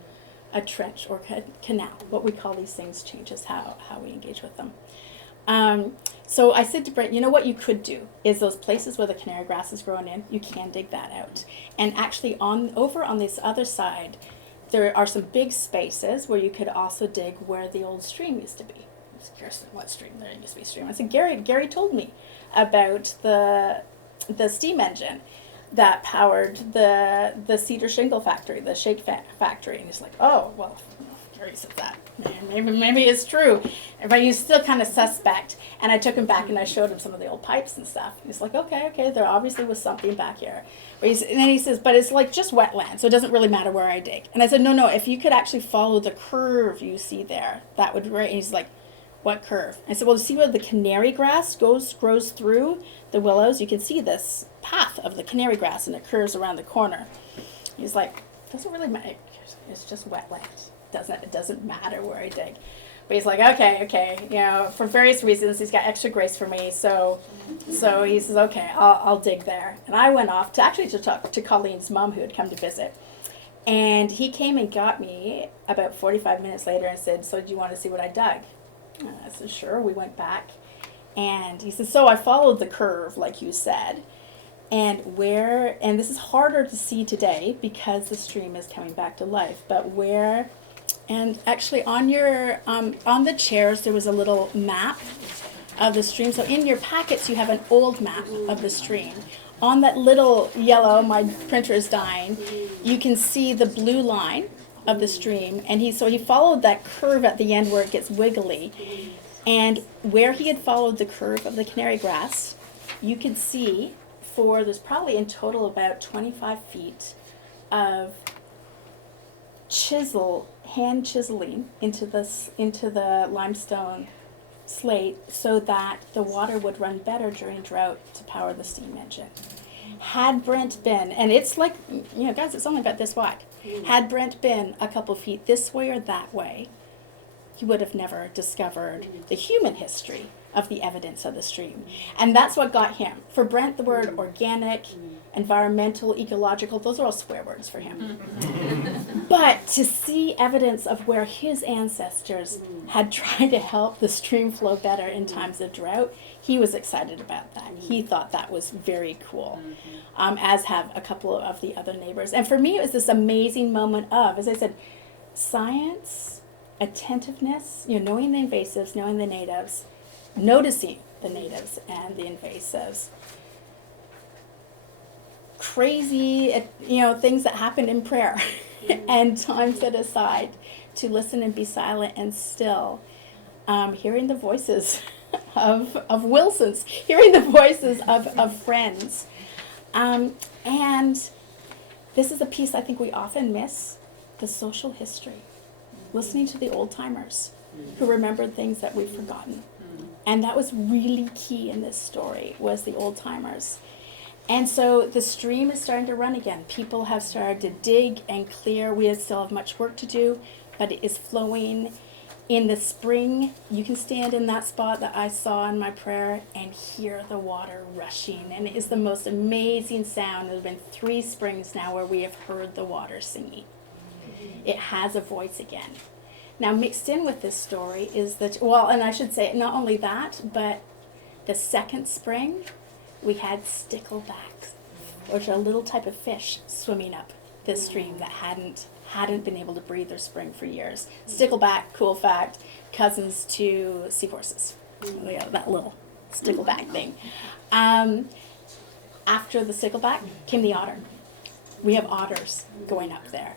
a trench or canal. What we call these things changes how we engage with them. So I said to Brent, you know what you could do is those places where the canary grass is growing in, you can dig that out. And actually over on this other side, there are some big spaces where you could also dig where the old stream used to be. I said, Kirstin, what stream? There used to be a stream. I said, Gary told me about the steam engine that powered the cedar shingle factory, the shake factory. And he's like, oh, well, Gary said that. Maybe it's true. But he's still kind of suspect. And I took him back and I showed him some of the old pipes and stuff. He's like, okay, there obviously was something back here. And then he says, but it's like just wetland, so it doesn't really matter where I dig. And I said, no, if you could actually follow the curve you see there, that would be great. And he's like, what curve? I said, well, see where the canary grass grows through the willows? You can see this path of the canary grass and it curves around the corner. He's like, doesn't really matter. It's just wetland. It doesn't matter where I dig. But he's like, okay, for various reasons, he's got extra grace for me, so he says, okay, I'll dig there. And I went off to talk to Colleen's mom, who had come to visit. And he came and got me about 45 minutes later and said, so do you want to see what I dug? And I said, sure. We went back. And he said, so I followed the curve, like you said. And this is harder to see today because the stream is coming back to life, but and actually on the chairs there was a little map of the stream. So in your packets you have an old map of the stream. On that little yellow, my printer is dying, you can see the blue line of the stream. And he followed that curve at the end where it gets wiggly. And where he had followed the curve of the canary grass, you could see there's probably in total about 25 feet of hand chiseling into the limestone slate so that the water would run better during drought to power the steam engine. Had Brent been, and it's like, guys, it's only about this wide. Had Brent been a couple feet this way or that way, he would have never discovered the human history of the evidence of the stream. And that's what got him. For Brent, the word organic, environmental, ecological, those are all swear words for him. But to see evidence of where his ancestors had tried to help the stream flow better in times of drought, he was excited about that. He thought that was very cool, as have a couple of the other neighbors. And for me, it was this amazing moment of, as I said, science, attentiveness, knowing the invasives, knowing the natives, noticing the natives and the invasives. Crazy, things that happened in prayer and time set aside to listen and be silent and still. Hearing the voices of Wilsons, hearing the voices of friends. And this is a piece I think we often miss, the social history. Listening to the old timers who remembered things that we've forgotten. And that was really key in this story, was the old timers. And so the stream is starting to run again. People have started to dig and clear. We still have much work to do, but it is flowing. In the spring, you can stand in that spot that I saw in my prayer and hear the water rushing. And it is the most amazing sound. There have been 3 springs now where we have heard the water singing. It has a voice again. Now, mixed in with this story is that, well, and I should say not only that, but the second spring, we had sticklebacks, which are a little type of fish swimming up this stream that hadn't been able to breathe or spring for years. Stickleback, cool fact, cousins to seahorses. Yeah, that little stickleback thing. After the stickleback came the otter. We have otters going up there.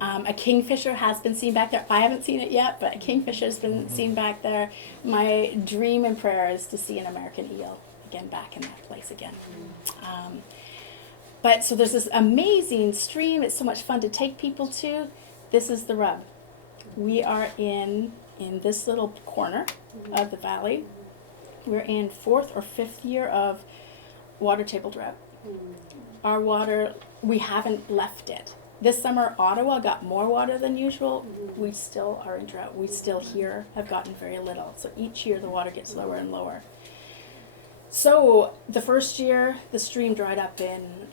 A kingfisher has been seen back there. I haven't seen it yet, but a kingfisher has been seen back there. My dream and prayer is to see an American eel again back in that place again. But so there's this amazing stream. It's so much fun to take people to. This is the rub. We are in this little corner of the valley. We're in 4th or 5th year of water table drought. Our water, we haven't left it. This summer, Ottawa got more water than usual. We still are in drought. We still here have gotten very little. So each year the water gets lower and lower. So the first year, the stream dried up in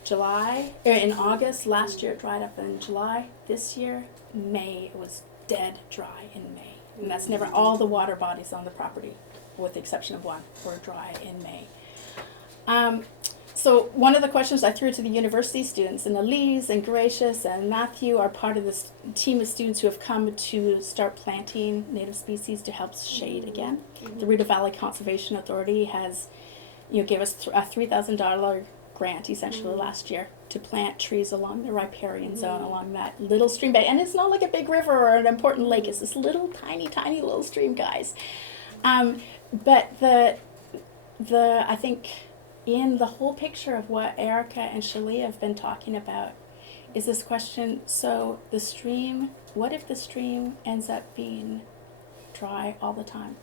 August. Last year it dried up in July. This year, May, it was dead dry in May. And that's never, all the water bodies on the property, with the exception of one, were dry in May. So one of the questions I threw to the university students, and Elise and Gracious and Matthew are part of this team of students who have come to start planting native species to help shade again. The Rideau Valley Conservation Authority has gave us a $3,000 grant essentially last year to plant trees along the riparian zone, along that little stream bed. And it's not like a big river or an important lake. It's this little tiny little stream, guys. But the I think in the whole picture of what Erica and Chelle have been talking about is this question, so the stream, what if the stream ends up being dry all the time?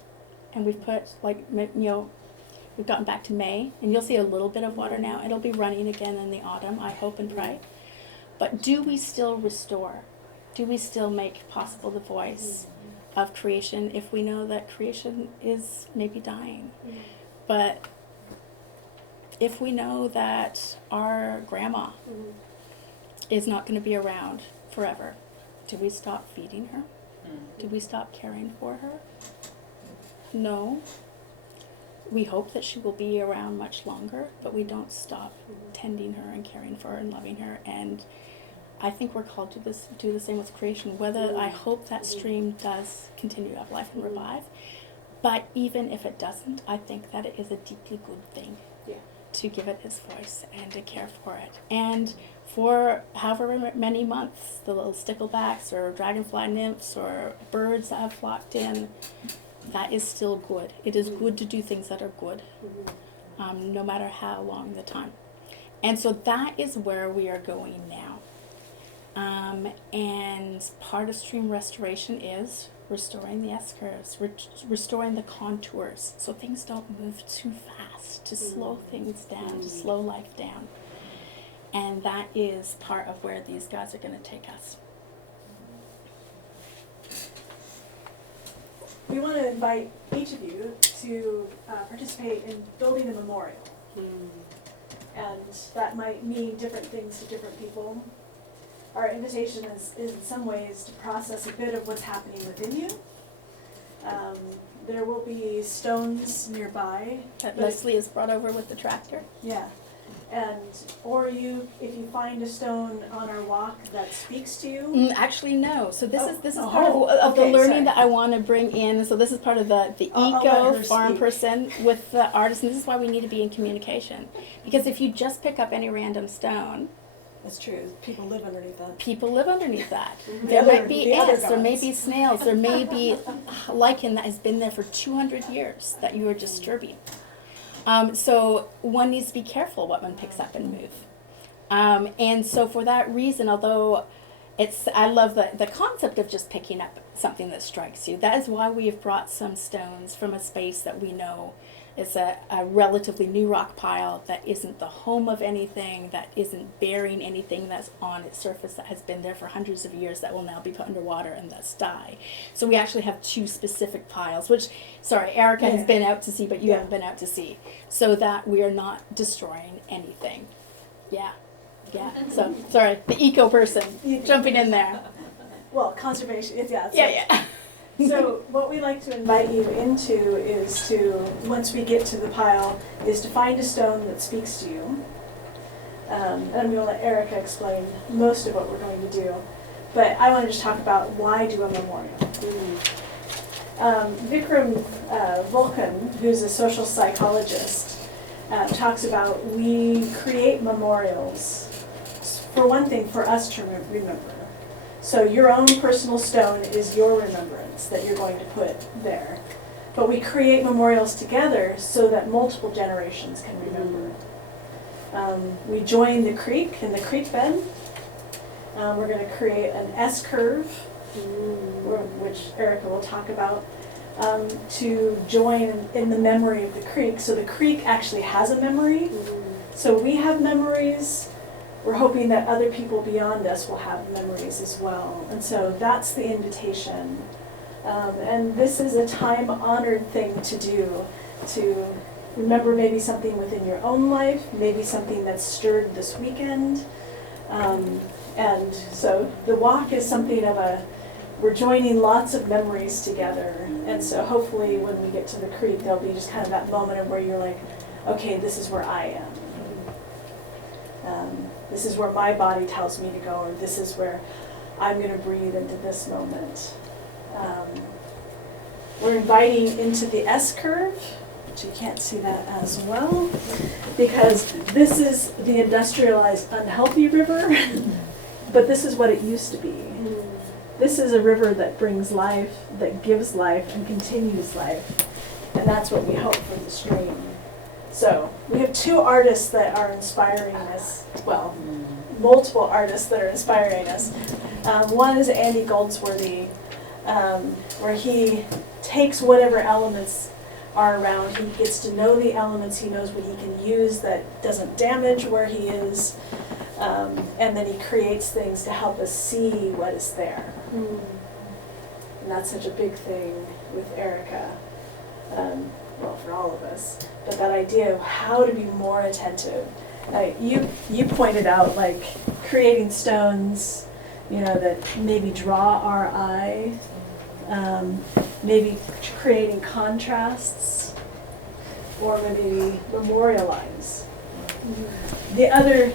And we've put, we've gotten back to May, and you'll see a little bit of water now. It'll be running again in the autumn, I hope and pray. But do we still restore? Do we still make possible the voice of creation if we know that creation is maybe dying? But if we know that our grandma is not going to be around forever, do we stop feeding her? Do we stop caring for her? No. We hope that she will be around much longer, but we don't stop tending her and caring for her and loving her. And I think we're called to do the same with creation. Whether I hope that stream does continue to have life and revive, but even if it doesn't, I think that it is a deeply good thing to give it its voice and to care for it. And for however many months, the little sticklebacks or dragonfly nymphs or birds that have flocked in, that is still good. It is good to do things that are good, no matter how long the time. And so that is where we are going now. And part of stream restoration is restoring the S-curves, restoring the contours, so things don't move too fast, to slow things down, to slow life down. And that is part of where these guys are going to take us. We want to invite each of you to participate in building a memorial. And that might mean different things to different people. Our invitation is in some ways to process a bit of what's happening within you. There will be stones nearby. That Leslie has brought over with the tractor. Yeah. And, or if you find a stone on our walk that speaks to you. Actually, no. So this is part of the learning that I want to bring in. So this is part of the eco farm person with the artist, and this is why we need to be in communication. Because if you just pick up any random stone, That's true. People live underneath that. people live underneath that. There might be ants, there may be snails, there may be lichen that has been there for 200 years that you are disturbing. So one needs to be careful what one picks up and move. And so for that reason, although I love the concept of just picking up something that strikes you. That is why we have brought some stones from a space that we know It's a relatively new rock pile that isn't the home of anything, that isn't bearing anything that's on its surface that has been there for hundreds of years that will now be put underwater and thus die. So we actually have two specific piles, which, sorry, Erica has been out to sea, but you haven't been out to sea, so that we are not destroying anything. Yeah. So, sorry, the eco person jumping in there. Well, conservation, it's, Yeah. So what we like to invite you into is to, once we get to the pile, is to find a stone that speaks to you. And I'm going to let Erica explain most of what we're going to do. But I want to just talk about why do a memorial. Vikram Vulcan, who's a social psychologist, talks about we create memorials, for one thing, for us to remember. So your own personal stone is your remembrance that you're going to put there. But we create memorials together so that multiple generations can remember. We join the creek in the creek bed. We're going to create an S-curve, which Erica will talk about, to join in the memory of the creek. So the creek actually has a memory. So we have memories. We're hoping that other people beyond us will have memories as well. And so that's the invitation. And this is a time-honored thing to do, to remember maybe something within your own life, maybe something that's stirred this weekend. And so the walk is something of we're joining lots of memories together. And so hopefully when we get to the creek, there'll be just kind of that moment of where you're like, okay, this is where I am. This is where my body tells me to go, or this is where I'm going to breathe into this moment. We're inviting into the S-curve, which you can't see that as well, because this is the industrialized, unhealthy river, but this is what it used to be. This is a river that brings life, that gives life, and continues life, and that's what we hope for the stream. So we have two artists that are inspiring us, well, multiple artists that are inspiring us. One is Andy Goldsworthy, where he takes whatever elements are around. He gets to know the elements, he knows what he can use that doesn't damage where he is, and then he creates things to help us see what is there. And that's such a big thing with Erica. Well, for all of us, but that idea of how to be more attentive. You pointed out, like, creating stones, that maybe draw our eye, maybe creating contrasts, or maybe memorialize. The other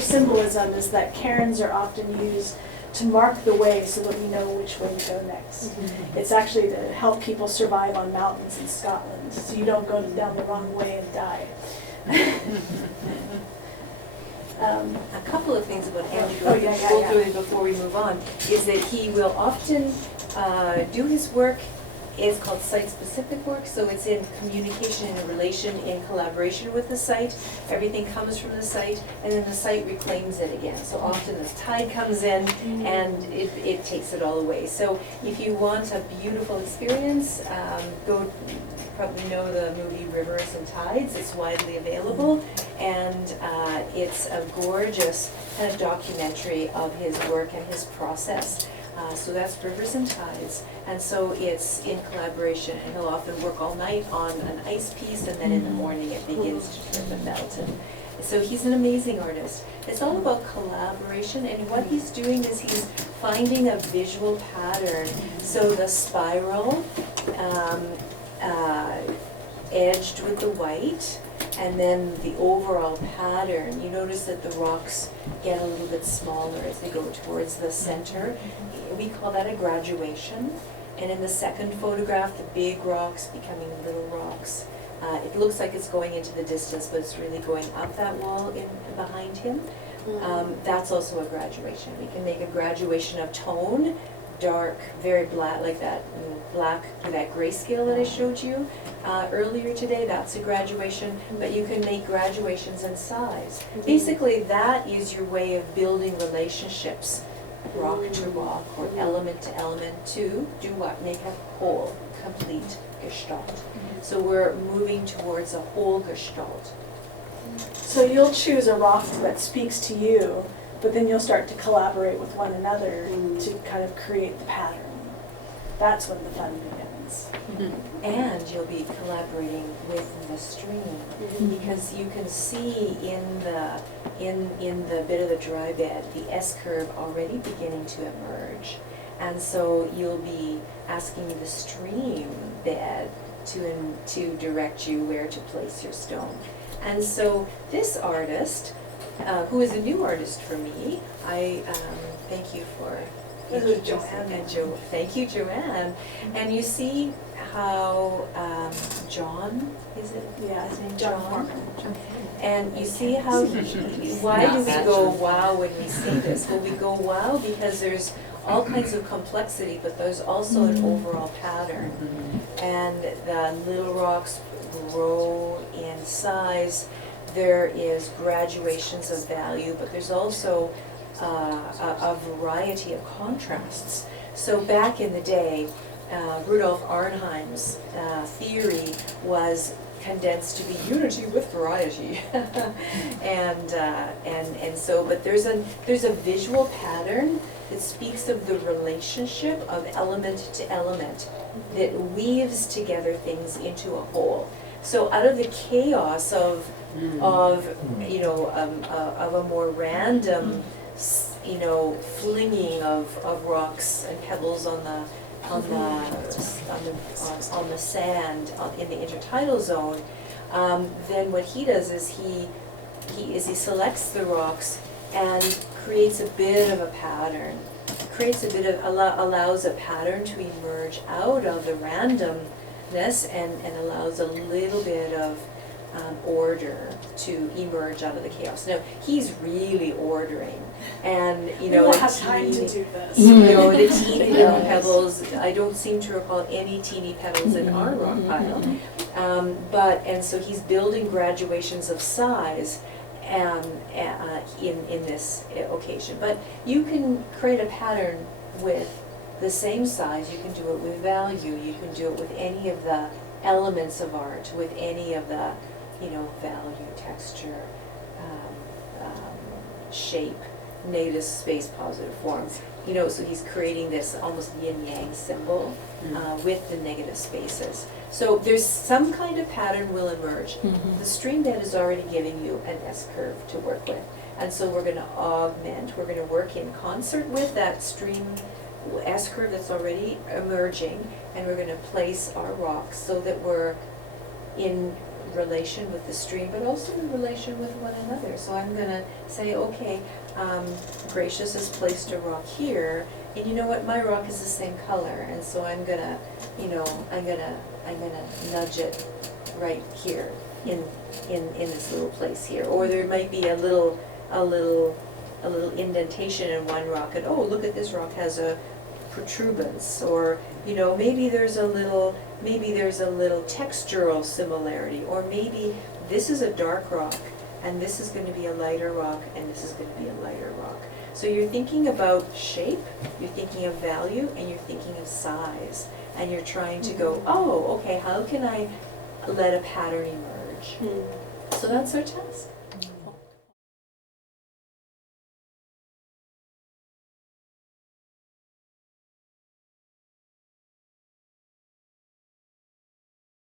symbolism is that cairns are often used to mark the way so that we know which way to go next. It's actually to help people survive on mountains in Scotland, so you don't go down the wrong way and die. A couple of things about Andrew doing before we move on is that he will often do his work. It's called site-specific work, so it's in communication, in a relation, in collaboration with the site. Everything comes from the site, and then the site reclaims it again. So often the tide comes in, and it takes it all away. So if you want a beautiful experience, go. Probably know the movie Rivers and Tides. It's widely available, and it's a gorgeous kind of documentary of his work and his process. So that's Rivers and Tides, and so it's in collaboration, and he'll often work all night on an ice piece, and then in the morning it begins to drip and melt. And so he's an amazing artist. It's all about collaboration, and what he's doing is he's finding a visual pattern. So the spiral, edged with the white, and then the overall pattern. You notice that the rocks get a little bit smaller as they go towards the center. We call that a graduation. And in the second photograph, the big rocks becoming little rocks. It looks like it's going into the distance, but it's really going up that wall behind him. That's also a graduation. We can make a graduation of tone, dark, very black, like that black with that grayscale that I showed you earlier today. That's a graduation, but you can make graduations in size. Basically, that is your way of building relationships rock to rock or element to element to do what? Make a whole, complete gestalt. So we're moving towards a whole gestalt. So you'll choose a rock that speaks to you, but then you'll start to collaborate with one another to kind of create the pattern. That's when the fun begins. And you'll be collaborating with the stream, because you can see in the bit of the dry bed the S curve already beginning to emerge, and so you'll be asking the stream bed to direct you where to place your stone. And so this artist, who is a new artist for me, I thank you for. This is Joanne. Thank you, Joanne. And you see how John, is it? Yeah, His name John. And you see how why do we go wow when we see this? Well, we go wow because there's all kinds of complexity, but there's also an overall pattern. And the little rocks grow in size. There is graduations of value, but there's also a variety of contrasts. So back in the day, Rudolf Arnheim's theory was condensed to be unity with variety, and so. But there's a visual pattern that speaks of the relationship of element to element that weaves together things into a whole. So out of the chaos of a more random flinging of rocks and pebbles on the sand in the intertidal zone, then what he does is he selects the rocks and creates a bit of a pattern, allows a pattern to emerge out of the randomness and allows a little bit of order to emerge out of the chaos. Now, he's really ordering, and We don't have time to do this. the teeny little pebbles, I don't seem to recall any teeny pebbles in our rock pile. And so he's building graduations of size in this occasion. But you can create a pattern with the same size, you can do it with value, you can do it with any of the elements of art, with any of the value, texture, shape, native space, positive forms. So he's creating this almost yin-yang symbol with the negative spaces. So there's some kind of pattern will emerge. The stream bed is already giving you an S-curve to work with. And so we're going to augment, we're going to work in concert with that stream S-curve that's already emerging, and we're going to place our rocks so that we're in relation with the stream, but also in relation with one another. So I'm going to say, okay, Gracious has placed a rock here, and you know what? My rock is the same color, and so I'm gonna nudge it right here in this little place here. Or there might be a little indentation in one rock, and oh, look at this rock has a protuberance, or maybe there's a little textural similarity, or maybe this is a dark rock and this is going to be a lighter rock and this is going to be a lighter rock. So you're thinking about shape, you're thinking of value, and you're thinking of size, and you're trying to go, oh, okay, how can I let a pattern emerge? So that's our task.